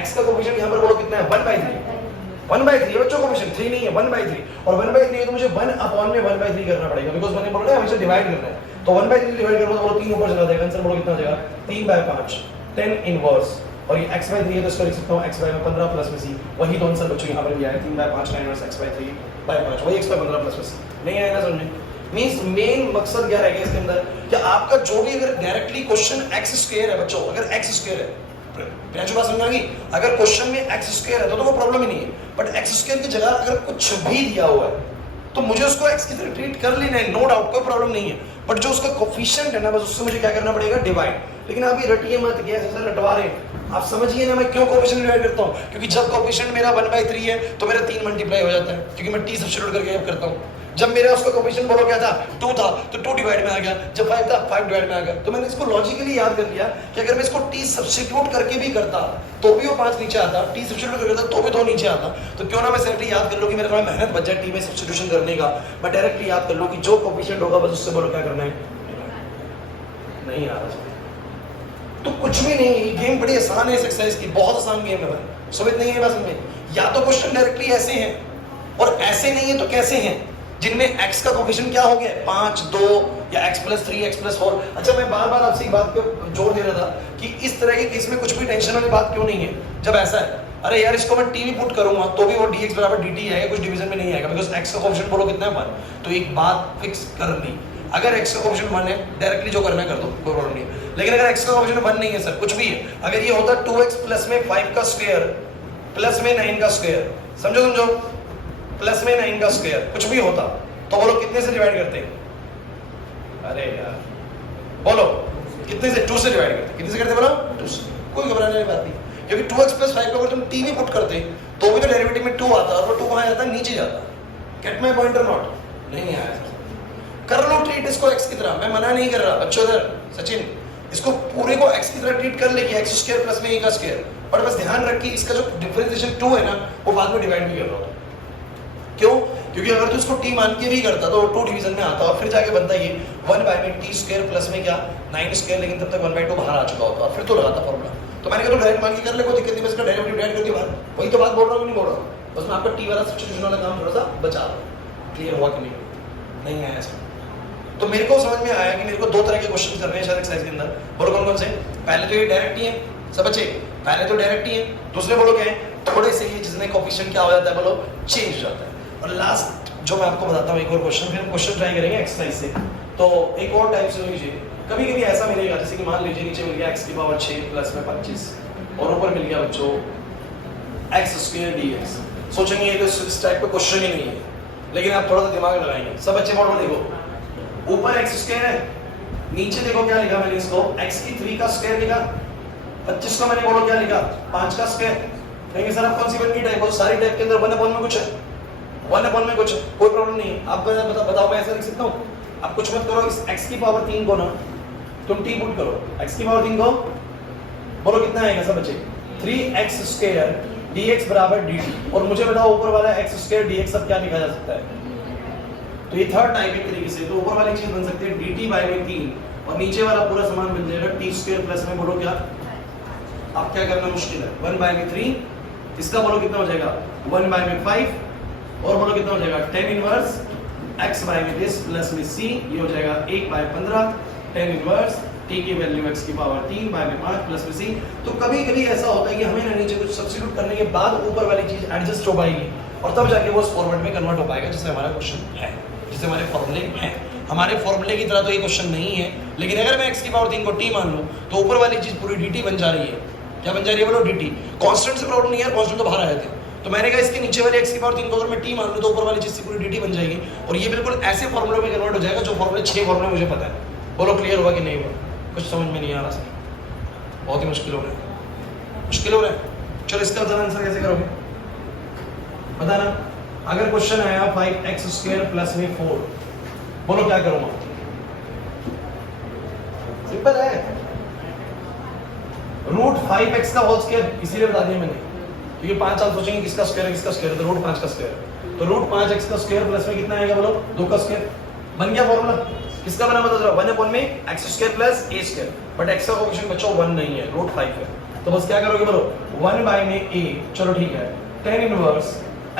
x का कोएफिशिएंट यहां पर बोलो कितना है 1/3 बच्चों कोएफिशिएंट 3 नहीं है 1/3 और 1/3 है तो मुझे 1 अपॉन में 1/3 करना पड़ेगा बिकॉज़ मैंने बोला ना हमेशा डिवाइड करना है तो 1/3 डिवाइड करो तो बोलो 3 ऊपर चला जाएगा, आंसर बोलो कितना हो जाएगा 3/5 10 इनवर्स और ये x/3 है तो इसको लिख सकता हूं x/15 प्लस में c, वही तो आंसर बच्चों यहां पर भी आया 3/5 इनवर्स x/3/5 वही x/15 प्लस में c। नहीं आया ना समझ में? मींस मेन मकसद क्या रहेगा इसके अंदर कि आपका जो भी अगर डायरेक्टली क्वेश्चन x² है बच्चों, अगर x² है प्याजू बात समझ आ गई, अगर क्वेश्चन में x² है तो कोई प्रॉब्लम ही नहीं है, बट x² की जगह अगर कुछ भी दिया हुआ है तो मुझे उसको x की तरह ट्रीट कर लेना है, नो डाउट कोई प्रॉब्लम नहीं है, बट जो उसका कोफिशिएंट है ना बस उससे मुझे क्या करना पड़ेगा डिवाइड। लेकिन आप ये रटिए मत कि ऐसे रटवा रहे हैं, आप समझिए ना मैं क्यों कोफिशिएंट डिवाइड करता हूं, क्योंकि जब कोफिशिएंट मेरा 1/3 है तो मेरा 3 मल्टीप्लाई हो जाता है क्योंकि मैं t सब्स्टिट्यूट करके ऐड करता हूं। जब मेरा उसका कोफिशिएंट बोलो क्या था 2 था तो 2 डिवाइड में आ गया, जब 5 था 5 डिवाइड में आ गया, तो मैंने इसको लॉजिकली याद कर लिया कि अगर मैं इसको t सब्स्टिट्यूट करके भी करता तो भी वो 5 नीचे आता, t सब्स्टिट्यूट करके करता तो भी 2 नीचे आता, तो क्यों ना मैं डायरेक्टली याद कर लूं कि मेरे थोड़ा मेहनत बच जाए t में सब्स्टिट्यूशन करने का, मैं डायरेक्टली याद कर लूं कि जो कोफिशिएंट होगा बस उससे बोलो क्या करना है, नहीं आ रहा तो कुछ भी नहीं, ये गेम बड़ी आसान है, इस एक्सरसाइज की बहुत आसान गेम है भाई, समझ नहीं है बस में, या तो क्वेश्चन डायरेक्टली ऐसे हैं और ऐसे नहीं है तो कैसे हैं जिनमें x का कोफिशिएंट क्या हो गया 5 2 या x+3 x+4। अच्छा मैं बार बार आपसे एक बात पे जोर दे रहा था कि इस तरह के केस में कुछ भी टेंशन वाली बात क्यों नहीं है जब ऐसा है, अरे यार इसको मैं t भी पुट करूंगा तो भी वो dx बराबर dt आएगा, कुछ डिवीजन में नहीं आएगा बिकॉज़ x का कोफिशिएंट बोलो कितना है 1, तो एक बात फिक्स कर ली, अगर x का कोफिशिएंट 1 है डायरेक्टली जो करना है कर दो कोई प्रॉब्लम नहीं है, लेकिन अगर x का कोफिशिएंट 1 नहीं है सर कुछ भी है, अगर ये होता 2x प्लस में 5 का स्क्वायर प्लस में 9 का स्क्वायर, समझो प्लस में 9 का स्क्वायर कुछ भी होता तो बोलो कितने से डिवाइड करते हैं, अरे यार बोलो कितने से 2 से डिवाइड करते, कितने से करते बोलो 2 से, कोई घबराने वाली बात नहीं, क्योंकि 2x + 5 को अगर तुम t भी पुट करते तो भी तो डेरिवेटिव में 2 आता और वो 2 कहां जाता नीचे जाता, गेट माय पॉइंट और नॉट, नहीं आया कर लो ट्रीट इसको x की तरह, मैं मना नहीं कर रहा बच्चों, इधर सचिन इसको पूरे को x की तरह ट्रीट कर ले कि x² प्लस में a का स्क्वायर, पर बस ध्यान रख कि इसका जो डिफरेंशिएशन 2 है ना वो बाद में डिवाइड भी कर रहा होता, क्यों, क्योंकि अगर तू इसको t मान के भी करता तो 2 डिवीजन में आता और फिर जाके बनता ये 1/t² प्लस में क्या 9², लेकिन तब तक 1/2 बाहर आ चुका होता और फिर तो लगाता फॉर्मूला, तो मैंने कहा तो डायरेक्ट मान के कर ले कोई दिक्कत नहीं, मैं इसका डेरिवेटिव डायरेक्ट करके बाहर, वही तो बात बोल रहा हूं नहीं बोल रहा हूं, बस मैं आपका t वाला सब्स्टिट्यूशन वाला काम थोड़ा सा बचा रहा हूं, क्लियर हुआ कि नहीं आया इसमें? तो मेरे को समझ में आया कि मेरे को 2 तरह के क्वेश्चन करने हैं शायद एक्सरसाइज के अंदर, बोलो कौन कौन से, पहले तो ये डायरेक्ट ही है सब बच्चे, पहले तो डायरेक्ट ही है, दूसरे बोलो क्या है थोड़े से ये जिसमें कोफिशिएंट क्या हो जाता है बोलो चेंज हो जाता है, और लास्ट जो मैं आपको बताता हूँ एक और क्वेश्चन, फिर हम क्वेश्चन ट्राई करेंगे एक्सरसाइज से, तो एक और टाइप से लीजिए, कभी कभी ऐसा मिलेगा जैसे कि मान लीजिए नीचे मिल गया x⁻6 प्लस में 25 और ऊपर मिल गया बच्चों x² dx, सोचेंगे ये तो इस टाइप का क्वेश्चन ही नहीं है, लेकिन आप थोड़ा सा दिमाग लगाएंगे, सब बच्चे बोलो देखो ऊपर x² है, नीचे देखो क्या लिखा मैंने इसको x³ का स्क्वायर लिखा, 25 को मैंने बोलो क्या लिखा 5 का स्क्वायर, कहेंगे सर आप कौन सी बन गई टाइप, सारी टाइप के अंदर 1/में कुछ है 1/में कुछ कोई प्रॉब्लम नहीं है, आप बताओ मैं ऐसा लिख सकता हूँ, आप कुछ मत करो, इस x³ को ना तुम t पुट करो, x³ को बोलो कितना आएगा सब बच्चे 3x² dx बराबर dt, और मुझे बताओ ऊपर वाला x² dx सब क्या लिखा जा सकता है, तो ये थर्ड टाइप एक तरीके से, तो ऊपर वाली चीज बन सकती है dt/3 और नीचे वाला पूरा सामान बन जाएगा t² प्लस में बोलो क्या, आप क्या करना मुश्किल है 1/3, इसका बोलो कितना हो जाएगा 1/5 और बोलो कितना हो जाएगा 10 इनवर्स x/this प्लस में c, ये हो जाएगा 1/15 10 इनवर्स t की वैल्यू x⁻3/5 प्लस में c। तो कभी कभी ऐसा होता है कि हमें ना नीचे कुछ सब्स्टिट्यूट करने के बाद ऊपर वाली चीज एडजस्ट हो पाएगी और तब जाके वो फॉर्मेट में कन्वर्ट हो पाएगा जैसे हमारा क्वेश्चन है, जैसे हमारे फॉर्मूले हैं, हमारे फॉर्मूले की तरह तो ये क्वेश्चन नहीं है, लेकिन अगर मैं x⁻3 को t मान लूं तो ऊपर वाली चीज पूरी dt बन जा रही है, क्या बन जा रही है बोलो dt, कांस्टेंट से प्रॉब्लम नहीं है, कांस्टेंट तो बाहर आए थे, तो मैंने कहा इसके नीचे वाले x⁻3 को अगर मैं t मान लूं तो ऊपर वाली चीज से पूरी dt बन जाएगी और ये बिल्कुल ऐसे फॉर्मूले में कन्वर्ट हो जाएगा जो फॉर्मूले 6 फॉर्मूले मुझे पता है, बोलो क्लियर हुआ कि नहीं हुआ, कुछ समझ में नहीं आ रहा सर, बहुत ही मुश्किल हो रहा है, मुश्किल हो रहा है, चलो इसका आंसर कैसे करोगे बताना, अगर क्वेश्चन आया 5x² प्लस में 4 बोलो क्या करूंगा, सिंपल है, √5x का होल स्क्वायर, इसीलिए बता दिया मैंने, क्योंकि 5 साल सोचेंगे किसका स्क्वायर है किसका स्क्वायर है, तो √5 का स्क्वायर, तो √5x का स्क्वायर प्लस में कितना आएगा बोलो 2 का स्क्वायर, बन गया फॉर्मूला, किसका बना बता जरा, 1 में x square plus A square, but x का कोएफिशिएंट बच्चों 1 नहीं है, √5 है, तो बस क्या करोगे बोलो 1 बाय में a, चलो ठीक है, tan इनवर्स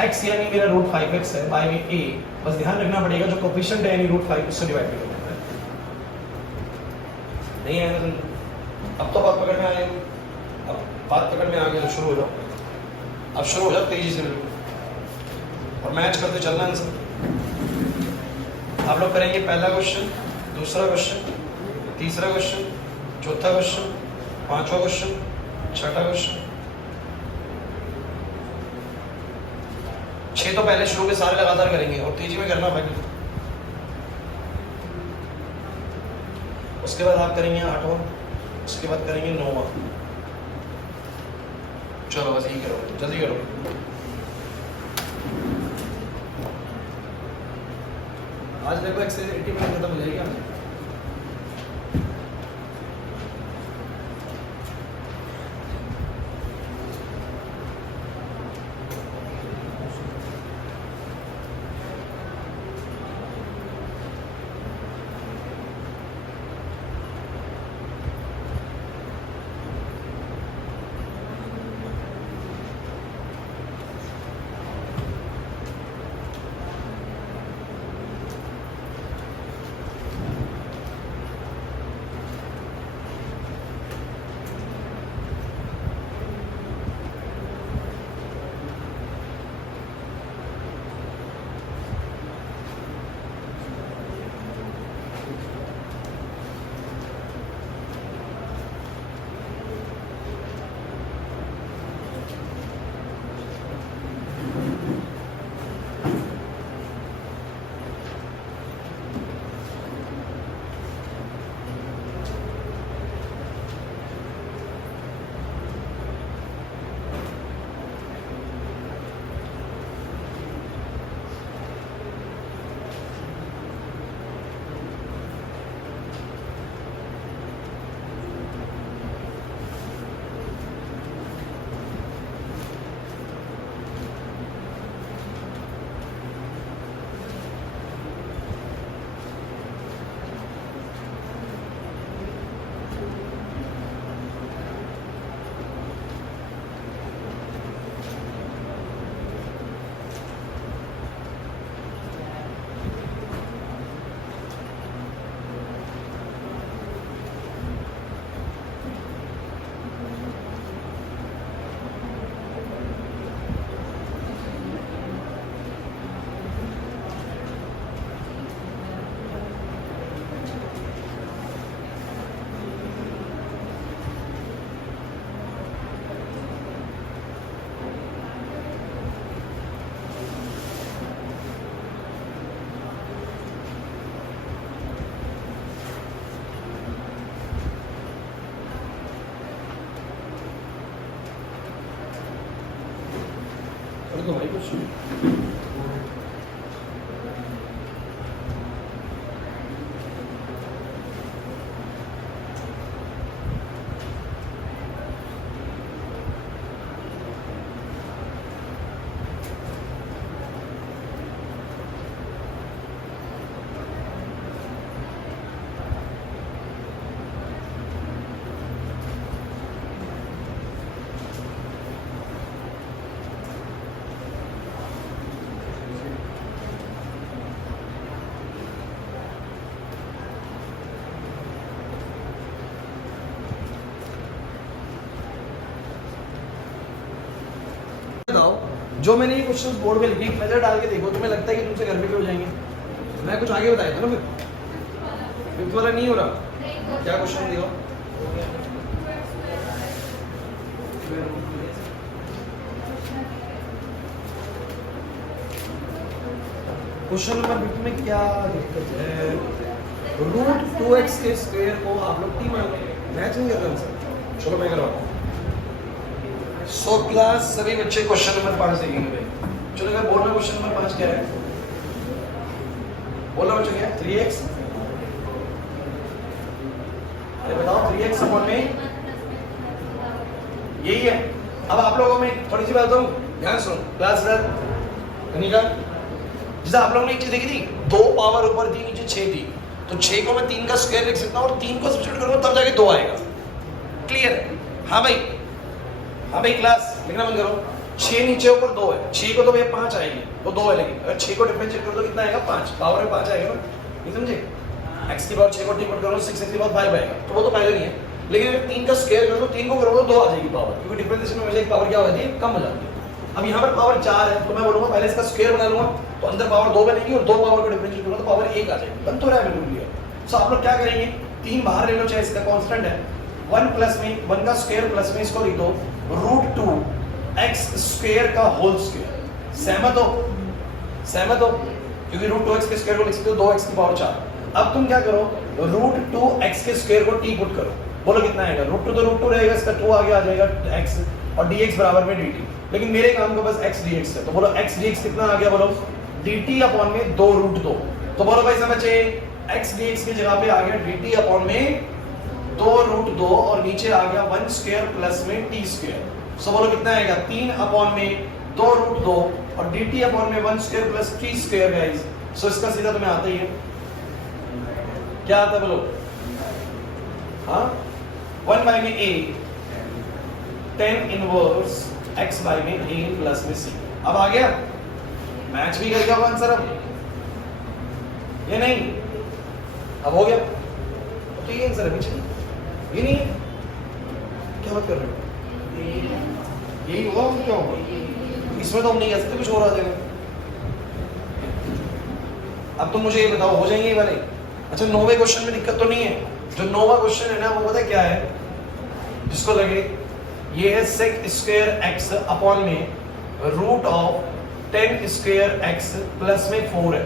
x यानी मेरा √5x है बाय में a, बस ध्यान रखना पड़ेगा जो कोएफिशिएंट है यानी √5 उससे डिवाइड करना है, नहीं है अब तो बात पकड़ में आ गई, अब बात पकड़ में आ गई तो शुरू हो जाओ, अब शुरू हो जाओ तेजी से बिल्कुल और मैच करते चलना आंसर। आप लोग करेंगे पहला क्वेश्चन, दूसरा क्वेश्चन, तीसरा क्वेश्चन, चौथा क्वेश्चन, पांचवा क्वेश्चन, छठा क्वेश्चन, 6 तो पहले शुरू के सारे लगातार करेंगे और तेजी में करना भाई। उसके बाद आप करेंगे 8वां, उसके बाद करेंगे 9वां। चलो बस यही करो, जल्दी करो। आज देखो एक्सरसाइज 80 मिनट खत्म हो जाएगी। तो भाई कुछ जो मैंने ये क्वेश्चंस बोर्ड पे लिखे नजर डाल के देखो, तुम्हें लगता है कि तुमसे घर पे भी हो जाएंगे? मैं कुछ आगे बताया था ना, फिर वाला नहीं हो रहा। क्या क्वेश्चन दिखाओ? क्वेश्चन नंबर 50 में क्या दिक्कत है? √2x के स्क्वायर को आप लोग 3 मैच नहीं कर रहे हैं। चलो मैं करवाता हूँ। सो क्लास सभी बच्चे क्वेश्चन नंबर 5 देखेंगे। चलो मैं बोलना क्वेश्चन नंबर 5 क्या है? बोलना बच्चों क्या है? 3x। अरे बताओ 3x अपॉन में यही है। अब आप लोगों में थोड़ी सी बात बताऊं, ध्यान सुनो। क्लास रन कनिका जैसे आप लोगों ने एक चीज देखी थी, 2 पावर ऊपर थी नीचे 6 थी, तो 6 को मैं 3 का स्क्वायर लिख सकता हूँ और 3 को सब्स्टिट्यूट करूंगा तब जाके 2 आएगा। क्लियर है? हाँ भाई, हाँ भाई क्लास लिखना बंद करो। 6 नीचे ऊपर 2 है, 6 को तो भैया 5 आएगी, तो 2 है, लेकिन अगर 6 को डिफरेंशिएट करो तो कितना आएगा? 5, पावर में 5 आएगा ना, नहीं समझे? x की पावर 6 को डिवाइड करो 6 की पावर 5 आएगा, तो वो तो पहले नहीं है। लेकिन अगर 3 का स्क्वायर करो तो 3 को करोगे तो 2 आ जाएगी पावर, क्योंकि डिफरेंशिएशन में एक पावर क्या हो जाती है? कम हो जाती है। अब यहाँ पर पावर 4 है, तो मैं बोलूंगा पहले इसका स्क्वायर बना लूंगा, तो अंदर पावर 2 बनेगी और 2 पावर को डिफरेंशिएट करूंगा तो पावर 1 आ जाएगी। बन तो रहा है बिल्कुल क्लियर। सो आप लोग क्या करेंगे, 3 बाहर ले लो, चाहे इसका कांस्टेंट है, 1 प्लस में 1 का स्क्वायर प्लस में इसको लिख दो √2 x स्क्वायर का होल स्क्वायर। सहमत हो? सहमत हो? क्योंकि √2x के स्क्वायर को लिख सकते हो 2x की पावर 4। अब तुम क्या करो, √2x के स्क्वायर को t पुट करो, बोलो कितना आएगा? √2 तो √2 रहेगा, इसका 2 आगे आ जाएगा x, और dx बराबर में dt। लेकिन मेरे काम का बस x dx है, तो बोलो x dx कितना आ गया? बोलो dt अपॉन में 2√2। तो बोलो भाई समझे, x dx की जगह पे आ गया dt अपॉन में 2√2 और नीचे आ गया 1 स्क्वायर प्लस में t स्क्वायर। सो बोलो कितना आएगा? 3 अपॉन में 2√2 और dt अपॉन में 1 square plus t square guys. So इसका सीधा तुम्हें आता ही है, क्या आता है बोलो? हाँ, 1 बाई में a tan inverse x by में a प्लस में c। अब आ गया, मैच भी कर गया आंसर अब, ये नहीं? अब हो गया, तो ये आंसर है, पीछे ये नहीं है, क्या बात कर रहे हो? यही होगा, क्या होगा? इसमें तो हम नहीं कह सकते कुछ और आ जाएगा। अब तुम मुझे ये बताओ, हो जाएंगे ये वाले? अच्छा, 9वें क्वेश्चन में दिक्कत तो नहीं है? जो 9वां क्वेश्चन है ना, वो पता है क्या है? जिसको लगे ये है sec स्क्वायर x अपॉन में √10 स्क्वायर x प्लस में 4 है।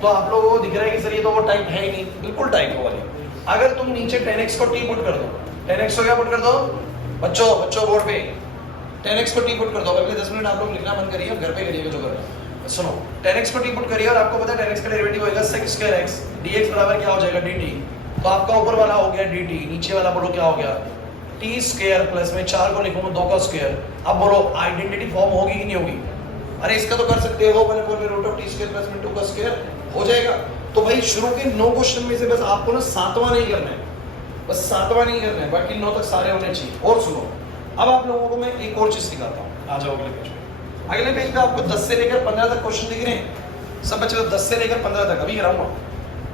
तो आप लोगों को दिख रहा है कि सर ये तो वो टाइप है ही नहीं, बिल्कुल टाइप हो वाली। अगर तुम नीचे 10x को t पुट कर दो, 10x को क्या पुट कर दो बच्चों? बच्चों बोर्ड पे 10x को t पुट कर दो। अगले 10 मिनट आप लोग लिखना बंद करिए, घर पे करिएगा जो करना। सुनो, 10x को t पुट करिए और आपको पता है 10x का डेरिवेटिव होगा sec स्क्वायर x, dx बराबर क्या हो जाएगा? dt। तो आपका ऊपर वाला हो गया dt, नीचे वाला बोलो क्या हो गया? t स्क्वायर प्लस में 4 को लिखूंगा 2 का स्क्वायर। अब बोलो आइडेंटिटी फॉर्म होगी कि नहीं होगी? अरे इसका तो कर सकते हो, पहले बोल में √t स्क्वायर प्लस में 2 का स्क्वायर हो जाएगा। तो भाई शुरू के 9 क्वेश्चन में से बस आपको ना 7वां नहीं करना है, बस 7वां नहीं करना है, बाकी 9 तक सारे होने चाहिए। और सुनो, अब आप लोगों को मैं एक और चीज सिखाता हूँ, आ जाओ अगले पेज पे। अगले पेज पे आपको 10 से लेकर 15 तक क्वेश्चन दिख रहे हैं सब बच्चे? तो 10 से लेकर 15 तक अभी कराऊंगा,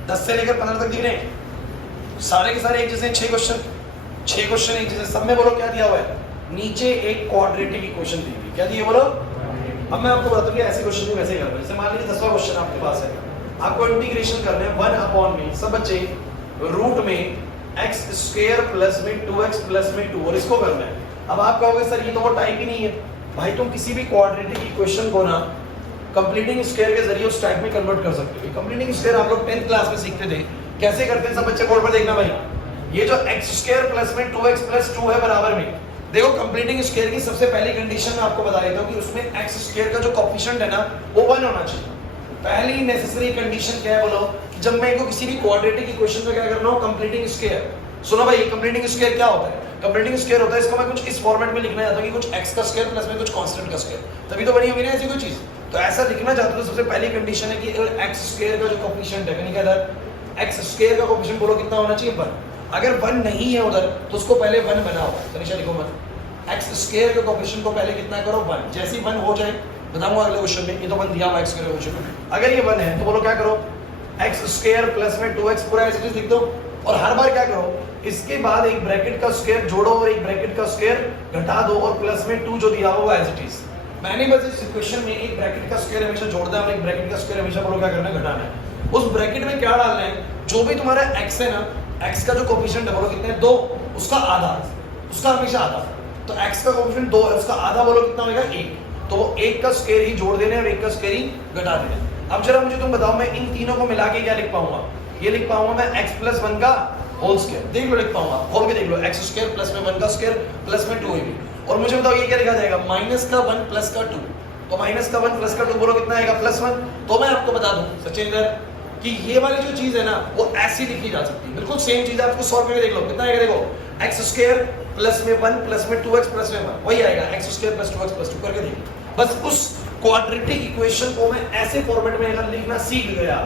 10 से लेकर 15 तक दिख रहे हैं सारे के सारे एक जैसे। 6 क्वेश्चन एक जैसे, सब में बोलो क्या दिया हुआ है? नीचे एक क्वाड्रेटिक इक्वेशन दी हुई, क्या दी है बोलो? अब मैं आपको बताता हूँ कि ऐसे क्वेश्चन को कैसे करना है। जैसे मान लीजिए 10वां क्वेश्चन आपके पास है, आपको इंटीग्रेशन करना है 1 अपॉन में सब बच्चे रूट में x स्क्वायर प्लस में 2x प्लस में 2, और इसको करना है। अब आप कहोगे सर ये तो वो टाइप ही नहीं है। भाई तुम किसी भी क्वाड्रेटिक इक्वेशन को ना कंप्लीटिंग स्क्वायर के जरिए उस टाइप में कन्वर्ट कर सकते हो। कंप्लीटिंग स्क्वायर आप लोग 10th क्लास में सीखते थे, कैसे करते हैं सब बच्चे बोर्ड पर देखना भाई। ये जो x स्क्वायर प्लस में 2x प्लस 2 है बराबर में, देखो कंप्लीटिंग स्क्वायर की सबसे पहली कंडीशन मैं आपको बता देता हूँ कि उसमें x स्क्वायर का जो कोएफिशिएंट है ना वो 1 होना चाहिए। पहली नेसेसरी कंडीशन क्या है बोलो? जब मैं इनको किसी भी क्वाड्रेटिक इक्वेशन में क्या करना हो, कंप्लीटिंग स्क्वायर। सुनो भाई, कंप्लीटिंग स्क्वायर क्या होता है? कंप्लीटिंग स्क्वायर होता है, इसको मैं कुछ इस फॉर्मेट में लिखना चाहता हूँ कि कुछ x का स्क्वायर प्लस में कुछ कांस्टेंट का स्क्वायर, तभी तो बनी होगी ना ऐसी कोई चीज। तो ऐसा लिखना चाहते हो तो सबसे पहली कंडीशन है कि x स्क्वायर का जो कोएफिशिएंट है, यानी क्या है x स्क्वायर का कोएफिशिएंट बोलो कितना होना चाहिए? 1। अगर 1 नहीं है उधर तो उसको पहले 1 बनाओ। तनिषा लिखो मत, x स्क्वायर के कोएफिशिएंट को पहले कितना करो? 1। जैसे ही 1 हो जाए बताऊंगा अगले क्वेश्चन में, ये तो 1 दिया हुआ x स्क्वायर क्वेश्चन में। अगर ये 1 है तो बोलो क्या करो? x स्क्वायर प्लस में 2x पूरा ऐसे लिख दो, और हर बार क्या करो? इसके बाद एक ब्रैकेट का स्क्वायर जोड़ो और एक ब्रैकेट का स्क्वायर घटा दो, और प्लस में 2 जो दिया हुआ एज इट इज। मैंने बस इस इक्वेशन में एक ब्रैकेट का स्क्वायर हमेशा जोड़ना है और एक ब्रैकेट का स्क्वायर हमेशा बोलो क्या करना है? घटाना है। उस ब्रैकेट में क्या डालना है? जो भी तुम्हारा x है ना, x का जो कोएफिशिएंट है बोलो कितना है? 2, उसका आधा, उसका हमेशा आधा। तो x का कोएफिशिएंट 2 है, उसका आधा बोलो कितना होगा? 1। तो 1 का स्क्वायर ही जोड़ देना है और 1 का स्क्वायर ही घटा देना है। अब जरा मुझे तुम बताओ, मैं इन तीनों को मिला के क्या लिख पाऊंगा? ये लिख पाऊंगा मैं x प्लस 1 का होल स्क्वायर। देख लो, लिख पाऊंगा, खोल के देख लो, x स्क्वायर प्लस में 1 का स्क्वायर प्लस में 2 भी। और मुझे बताओ ये क्या लिखा जाएगा? माइनस का 1 प्लस का 2। तो माइनस का 1 प्लस का 2 बोलो कितना आएगा? प्लस 1। तो मैं आपको बता दूं सचिन इधर कि ये वाली जो चीज है ना वो ऐसी लिखी जा सकती है, बिल्कुल सेम चीज है। आपको सॉल्व करके देख लो कितना आएगा। देखो x स्क्वायर प्लस में 1 प्लस में 2x प्लस में 1 वही आएगा, x square plus 2x plus 2 करके देखो। बस उस क्वाड्रेटिक इक्वेशन को मैं ऐसे फॉर्मेट में अगर लिखना सीख गया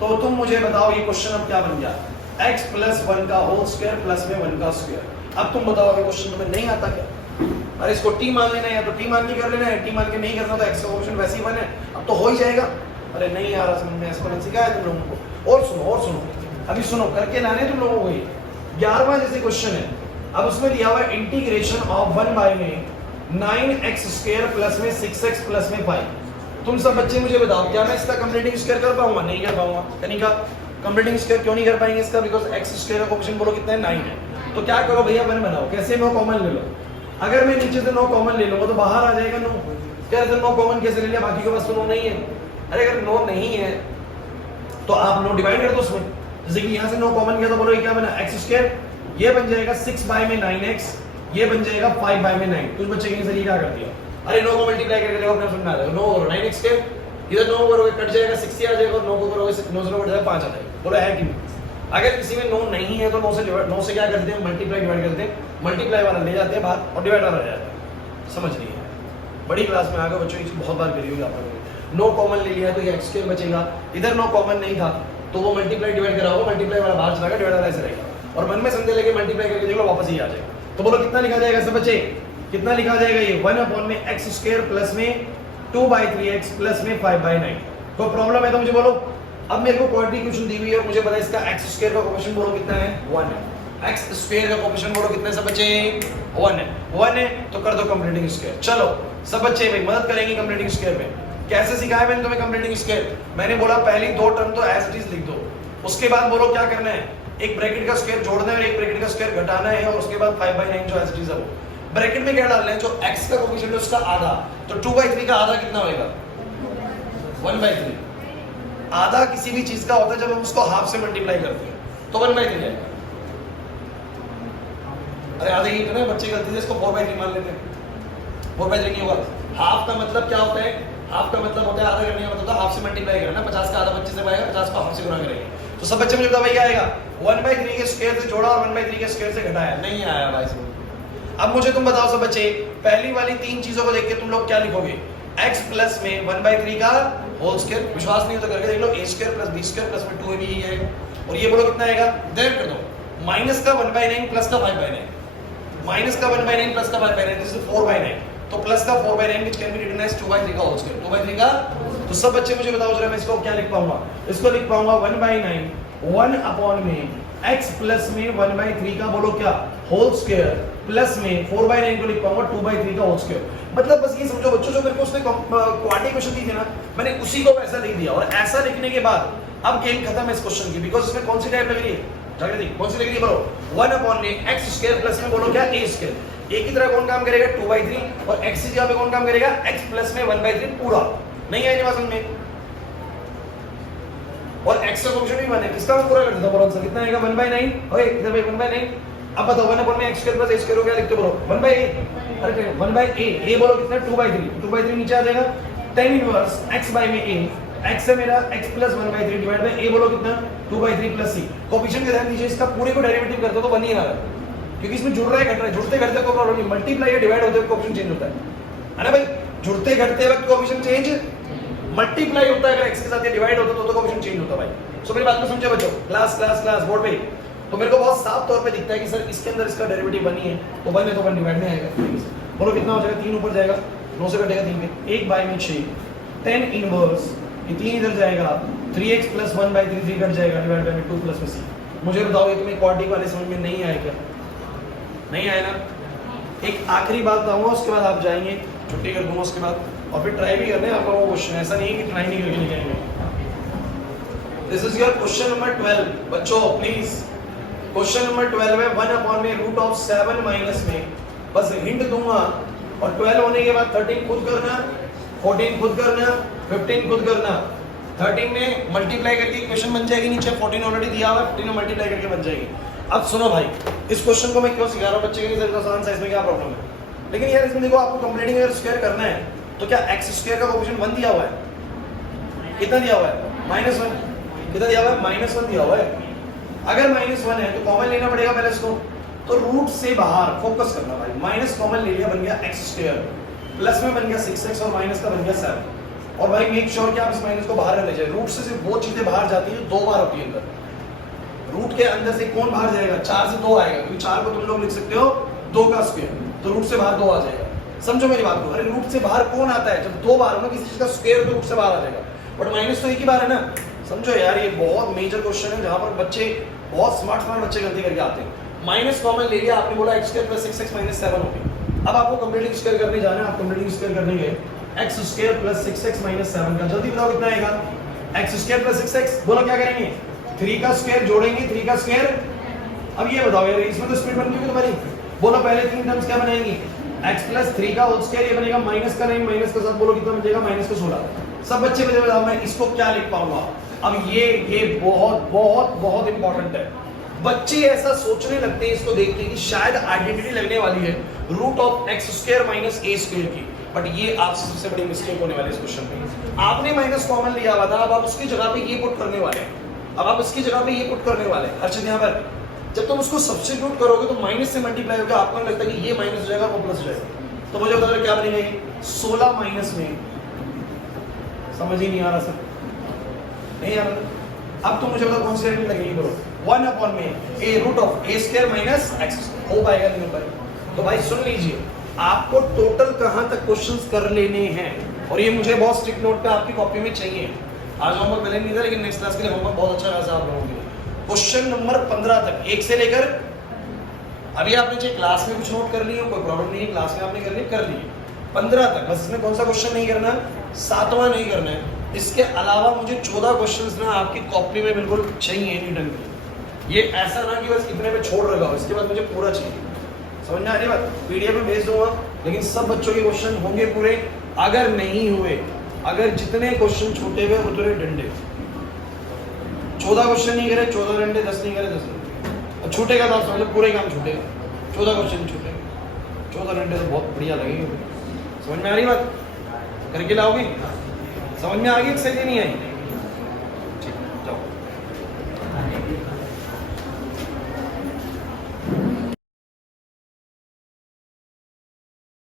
तो तुम मुझे बताओ ये क्वेश्चन अब क्या बन गया, x प्लस 1 का होल स्क्वायर प्लस में 1 का स्क्वायर। अब तुम बताओ ये क्वेश्चन तुम्हें नहीं आता क्या? अरे इसको t मान लेना है या तो t मान के कर लेना है, t मान के नहीं करना तो x का कोएफिशिएंट वैसे ही 1 है, अब तो हो ही जाएगा। अरे नहीं आ रहा समझ में, एक्सपोनेंशियल क्या है तुम लोगों को? और सुनो अभी सुनो, करके लाने तुम लोगों को ही 11वां जैसे क्वेश्चन है। अब उसमें दिया हुआ है इंटीग्रेशन ऑफ 1 बाय में 9x स्क्वायर प्लस में 6x प्लस में 5। तुम सब बच्चे मुझे बताओ क्या मैं इसका कंप्लीटिंग स्क्वायर कर पाऊंगा? नहीं कर पाऊंगा। कनिका कंप्लीटिंग स्क्वायर क्यों नहीं कर पाएंगे इसका? बिकॉज़ x स्क्वायर का कोएफिशिएंट बोलो कितना है, 9 है। तो क्या करो भैया, 1 बनाओ। कैसे? 9 कॉमन ले लो। अगर मैं नीचे से 9 कॉमन ले लूंगा तो बाहर आ जाएगा 9। कैसे 9 कॉमन कैसे ले लिया? बाकी के पास तो 9 नहीं है। अरे अगर 9 नहीं है तो आप 9 डिवाइड कर दो उसमें। जैसे कि यहां से 9 कॉमन किया तो बोलो ये क्या बना, x स्क्वायर। ये बन जाएगा 6 बाय में 9x, ये बन जाएगा 5 बाय में 9। कुछ बच्चे कहेंगे सर ये क्या कर दिया? अरे 9 को मल्टीप्लाई करके देखो, अपना समझ में आ जाएगा। 9 करो 9x स्क्वायर, इधर 9 करोगे कट जाएगा 60 आ जाएगा, और 9 को करोगे 9 से कट जाएगा 5 आ जाएगा। बोलो है कि नहीं? अगर किसी में 9 नहीं है तो 9 से क्या करते हैं, मल्टीप्लाई डिवाइड करते हैं। मल्टीप्लाई वाला ले जाते हैं बाहर और डिवाइड वाला रह जाता है। समझ नहीं है? बड़ी क्लास में आगे बच्चों ये बहुत बार करी होगी आप लोगों ने। 9 कॉमन ले लिया तो ये x स्क्वायर बचेगा, इधर 9 कॉमन नहीं था तो वो मल्टीप्लाई डिवाइड करा होगा, मल्टीप्लाई वाला बाहर चला गया, डिवाइड वाला ऐसे रहेगा। और मन में संदेह लेके मल्टीप्लाई करके देख लो वापस ही आ जाएगा। तो बोलो कितना लिखा जाएगा सब बच्चे? कितना लिखा जाएगा? ये 1 अपॉन में x स्क्वायर प्लस में 2/3x प्लस में 5/9। कोई प्रॉब्लम है तो मुझे बोलो। अब मेरे को क्वाड्रेटिक इक्वेशन दी हुई है और मुझे पता है इसका x स्क्वायर का कोएफिशिएंट बोलो कितना है, 1 है। x स्क्वायर का कोएफिशिएंट बोलो कितना है सब बच्चे? 1 है। 1 है तो कर दो कंप्लीटिंग स्क्वायर। चलो सब बच्चे भाई मदद करेंगे कंप्लीटिंग स्क्वायर में। कैसे सिखाया मैंने तुम्हें कंप्लीटिंग स्क्वायर? मैंने बोला पहली 2 टर्म तो एज इट इज लिख दो, उसके बाद बोलो क्या करना है, एक ब्रैकेट का स्क्वायर जोड़ना है और एक ब्रैकेट का स्क्वायर घटाना है, और उसके बाद 5/9 जो एज इट इज है वो ब्रैकेट में क्या डालना है, जो x का कोएफिशिएंट है उसका आधा। तो 2/3 का आधा कितना होएगा? 1/3। आधा किसी भी चीज का होता है जब हम उसको हाफ से मल्टीप्लाई करते हैं तो 1/3 है। अरे आधा ही ना, बच्चे गलती से इसको 4/3 मान लेते हैं। 4/3 नहीं होगा। हाफ का मतलब क्या होता है? हाफ का मतलब होता है आधा करने का मतलब हाफ से मल्टीप्लाई करना। 50 का आधा 25 से पाएगा, 50 को हाफ से गुणा करेंगे। तो सब बच्चे मुझे बताओ भाई क्या आएगा? 1/3 के स्क्वायर से जोड़ा और 1/3 के स्क्वायर से घटाया। नहीं आया भाई साहब। अब मुझे तुम बताओ सब बच्चे, पहली वाली 3 चीजों को देख के तुम लोग क्या लिखोगे? x प्लस में 1/3 का होल स्क्वायर, विश्वास नहीं हो तो करके देख लो, a square plus b square plus में 2ab यही है। और ये बोलो कितना आएगा? डिवाइड कर दो। माइनस का 1/9 प्लस का 5/9, माइनस का 1/9 प्लस का 5/9, दिस इज 4/9। तो प्लस का 4/9 which can be written as 2/3 का होल स्क्वायर। 2/3 का, तो सब बच्चे मुझे बताओ जरा मैं इसको क्या लिख पाऊंगा? इसको लिख पाऊंगा 1/9 1 अपॉन में x प्लस में 1/3 का बोलो क्या, होल स्क्वायर प्लस में 4/9 को लिख पाऊंगा 2/3 का होल स्क्वायर। मतलब बस ये समझो बच्चों, जो मेरे को उसने क्वाड्रेटिक इक्वेशन दी थी ना, मैंने उसी को वैसा लिख दिया। और ऐसा लिखने के बाद अब गेम खत्म है इस क्वेश्चन की, बिकॉज़ इसमें कौन सी टाइप लग रही है? जागृति कौन सी लग रही है? बोलो 1 अपॉन में x स्क्वायर प्लस में बोलो क्या, a स्क्वायर। एक ही तरह कौन काम करेगा? 2/3। और x की जगह पे कौन काम करेगा? x प्लस में 1/3 पूरा। नहीं आएगी बात समझ में? और x का कोएफिशिएंट भी 1 है, किसका मैं पूरा कर देता हूं? बोलो आंसर कितना आएगा? 1/9। ओए इधर भाई 1/9। अब बताओ 1 अपॉन में x square plus a square को क्या लिखते हो? बोलो 1/a। अरे 1/a, a बोलो कितना? 2/3। 2/3 नीचे आ जाएगा, tan इनवर्स x बाय में a। x है मेरा x plus 1/3 divide by a बोलो कितना? 2/3 प्लस c। कोएफिशिएंट के ध्यान दीजिए, इसका पूरे को डेरिवेटिव करते हो तो 1 ही आ रहा है, क्योंकि इसमें जुड़ रहा है घट रहा है। जुड़ते घटते कोई प्रॉब्लम नहीं, मल्टीप्लाई या डिवाइड होते हुए कोएफिशिएंट चेंज होता है ना भाई? जुड़ते घटते वक्त कोएफिशिएंट चेंज, मल्टीप्लाई होता है अगर x के साथ ये डिवाइड होता तो कोएफिशिएंट चेंज होता है भाई। सो मेरी बात को समझे बच्चों? क्लास क्लास क्लास बोर्ड पे तो मेरे को बहुत साफ तौर पे दिखता है कि सर इसके अंदर इसका डेरिवेटिव 1 ही है, तो 1 है तो 1 डिवाइड में आएगा। बोलो कितना हो जाएगा? 3 ऊपर जाएगा, 9 से कटेगा 3 पे, 1 बाय में 6, tan इनवर्स ये 3 इधर जाएगा, 3x प्लस 1/3 3 कट जाएगा, डिवाइड बाय 2 प्लस में c। मुझे बताओ ये तुम्हें क्वाड्रेटिक वाले समझ में नहीं आया क्या? नहीं आया ना? एक आखिरी बात बताऊंगा, उसके बाद आप जाएंगे, छुट्टी कर दूंगा उसके बाद, और फिर ट्राई भी करना है आप लोगों को क्वेश्चन। ऐसा नहीं है कि ट्राई नहीं करके लेके आएंगे। This is your question number 12 बच्चों, प्लीज। क्वेश्चन नंबर 12 है 1 अपॉन में रूट ऑफ 7 माइनस में, बस हिंट दूंगा, और 12 होने के बाद 13 खुद करना, 14 खुद करना, 15 खुद करना। 13 में मल्टीप्लाई करके इक्वेशन बन जाएगी, नीचे 14 ऑलरेडी दिया हुआ है, 15 में मल्टीप्लाई करके बन जाएगी। अब सुनो भाई, इस क्वेश्चन को मैं क्यों सिखा रहा हूँ बच्चे के लिए? आसान सा, इसमें क्या प्रॉब्लम है? लेकिन यार इसमें देखो, आपको कंप्लीटिंग अगर स्क्वायर करना है तो क्या x स्क्वायर का कोएफिशिएंट 1 दिया हुआ है? कितना दिया हुआ है? -1। कितना दिया हुआ है? -1 दिया हुआ है। अगर -1 है तो कॉमन लेना पड़ेगा पहले इसको, तो रूट से बाहर फोकस करना भाई। माइनस कॉमन ले लिया, बन गया x स्क्वायर, प्लस में बन गया 6x और माइनस का बन गया 7। और भाई मेक श्योर कि आप इस माइनस को बाहर ले जाए। रूट से सिर्फ वो चीजें बाहर जाती है 2 बार होती है अंदर। रूट के अंदर से कौन बाहर जाएगा? 4 से 2 आएगा, क्योंकि 4 को तुम लोग लिख सकते हो 2 का स्क्वायर, तो रूट से बाहर 2 आ जाएगा। समझो मेरी बात को। अरे रूट से बाहर कौन आता है? जब 2 बार हो ना किसी चीज का स्क्वायर तो रूट से बाहर आ जाएगा, बट माइनस तो एक ही बार है ना। समझो यार, ये बहुत मेजर क्वेश्चन है जहां पर बच्चे बहुत स्मार्ट बच्चे गलती करके आते हैं। माइनस कॉमन ले लिया आपने, बोला x² + 6x - 7 हो गया। अब आपको कंप्लीटिंग स्क्वायर करने जाना है, आप कंप्लीटिंग स्क्वायर करने गए x² + 6x - 7 का, जल्दी बताओ कितना आएगा? x² + 6x, बोलो क्या करेंगे? 3 का स्क्वायर जोड़ेंगे, 3 का स्क्वायर। अब ये बताओ यार, इसमें तो स्पीड बन गई तुम्हारी। बोलो पहले 3 टर्म्स क्या बनाएंगे? x + 3 का होल स्क्वायर, ये बनेगा माइनस का नहीं, माइनस के साथ बोलो कितना बचेगा? -16। सब बच्चे मुझे बताओ मैं इसको क्या लिख पाऊंगा? अब ये बहुत बहुत बहुत इंपॉर्टेंट है। बच्चे ऐसा सोचने लगते हैं इसको देख के कि शायद आइडेंटिटी लगने वाली है √(x² - a² की, बट ये आपसे सबसे बड़ी मिस्टेक होने वाली है इस क्वेश्चन में। आपने माइनस कॉमन लिया हुआ था, अब आप उसकी जगह पे ये पुट करने वाले हैं, अब आप इसकी जगह पे ये पुट करने वाले हैं। हर चीज यहाँ पर जब तुम उसको सब्स्टिट्यूट करोगे तो माइनस से मल्टीप्लाई होगा, आपको लगता है कि ये माइनस हो जाएगा, वो प्लस हो जाएगा। तो मुझे बता क्या बनेगा? 16 माइनस में, समझ ही नहीं आ रहा सर, नहीं आ रहा। अब तो मुझे बताओ कौन सी वैल्यू लगेगी? बोलो 1 में a√(a² - x²। हो पाएगा नहीं हो पाएगा? तो भाई सुन लीजिए, आपको टोटल कहां तक क्वेश्चंस कर लेने हैं, और ये मुझे बहुत स्ट्रिक्ट नोट पे आपकी कॉपी में चाहिए। आज होमवर्क पहले नहीं था, लेकिन नेक्स्ट क्लास के लिए होमवर्क बहुत अच्छा खासा आप लोगों के लिए। क्वेश्चन नंबर 15 तक, 1 से लेकर, अभी आपने चाहे क्लास में कुछ नोट कर लिए, कोई प्रॉब्लम नहीं है, क्लास में आपने कर लिए 15 तक। बस इसमें कौन सा क्वेश्चन नहीं करना? 7वां नहीं करना है। इसके अलावा मुझे 14 क्वेश्चंस ना आपकी कॉपी में बिल्कुल चाहिए न्यूटन के। ये ऐसा ना कि बस इतने पे छोड़ रखा हो, इसके बाद मुझे पूरा चाहिए। समझ में आ रही बात? पीडीएफ में भेज दूंगा, लेकिन सब बच्चों के क्वेश्चन होंगे पूरे। अगर नहीं हुए, अगर जितने क्वेश्चन छूटे हुए उतने डंडे। 14 क्वेश्चन नहीं करे 14 डंडे, 10 नहीं करे 10 डंडे। और छूटेगा तो आप समझ पूरे काम छूटेगा। 14 क्वेश्चन छूटेगा, 14 डंडे तो बहुत बढ़िया लगेंगे। समझ में आ रही बात? करके लाओगे? समझ में आ गई? सही नहीं आई?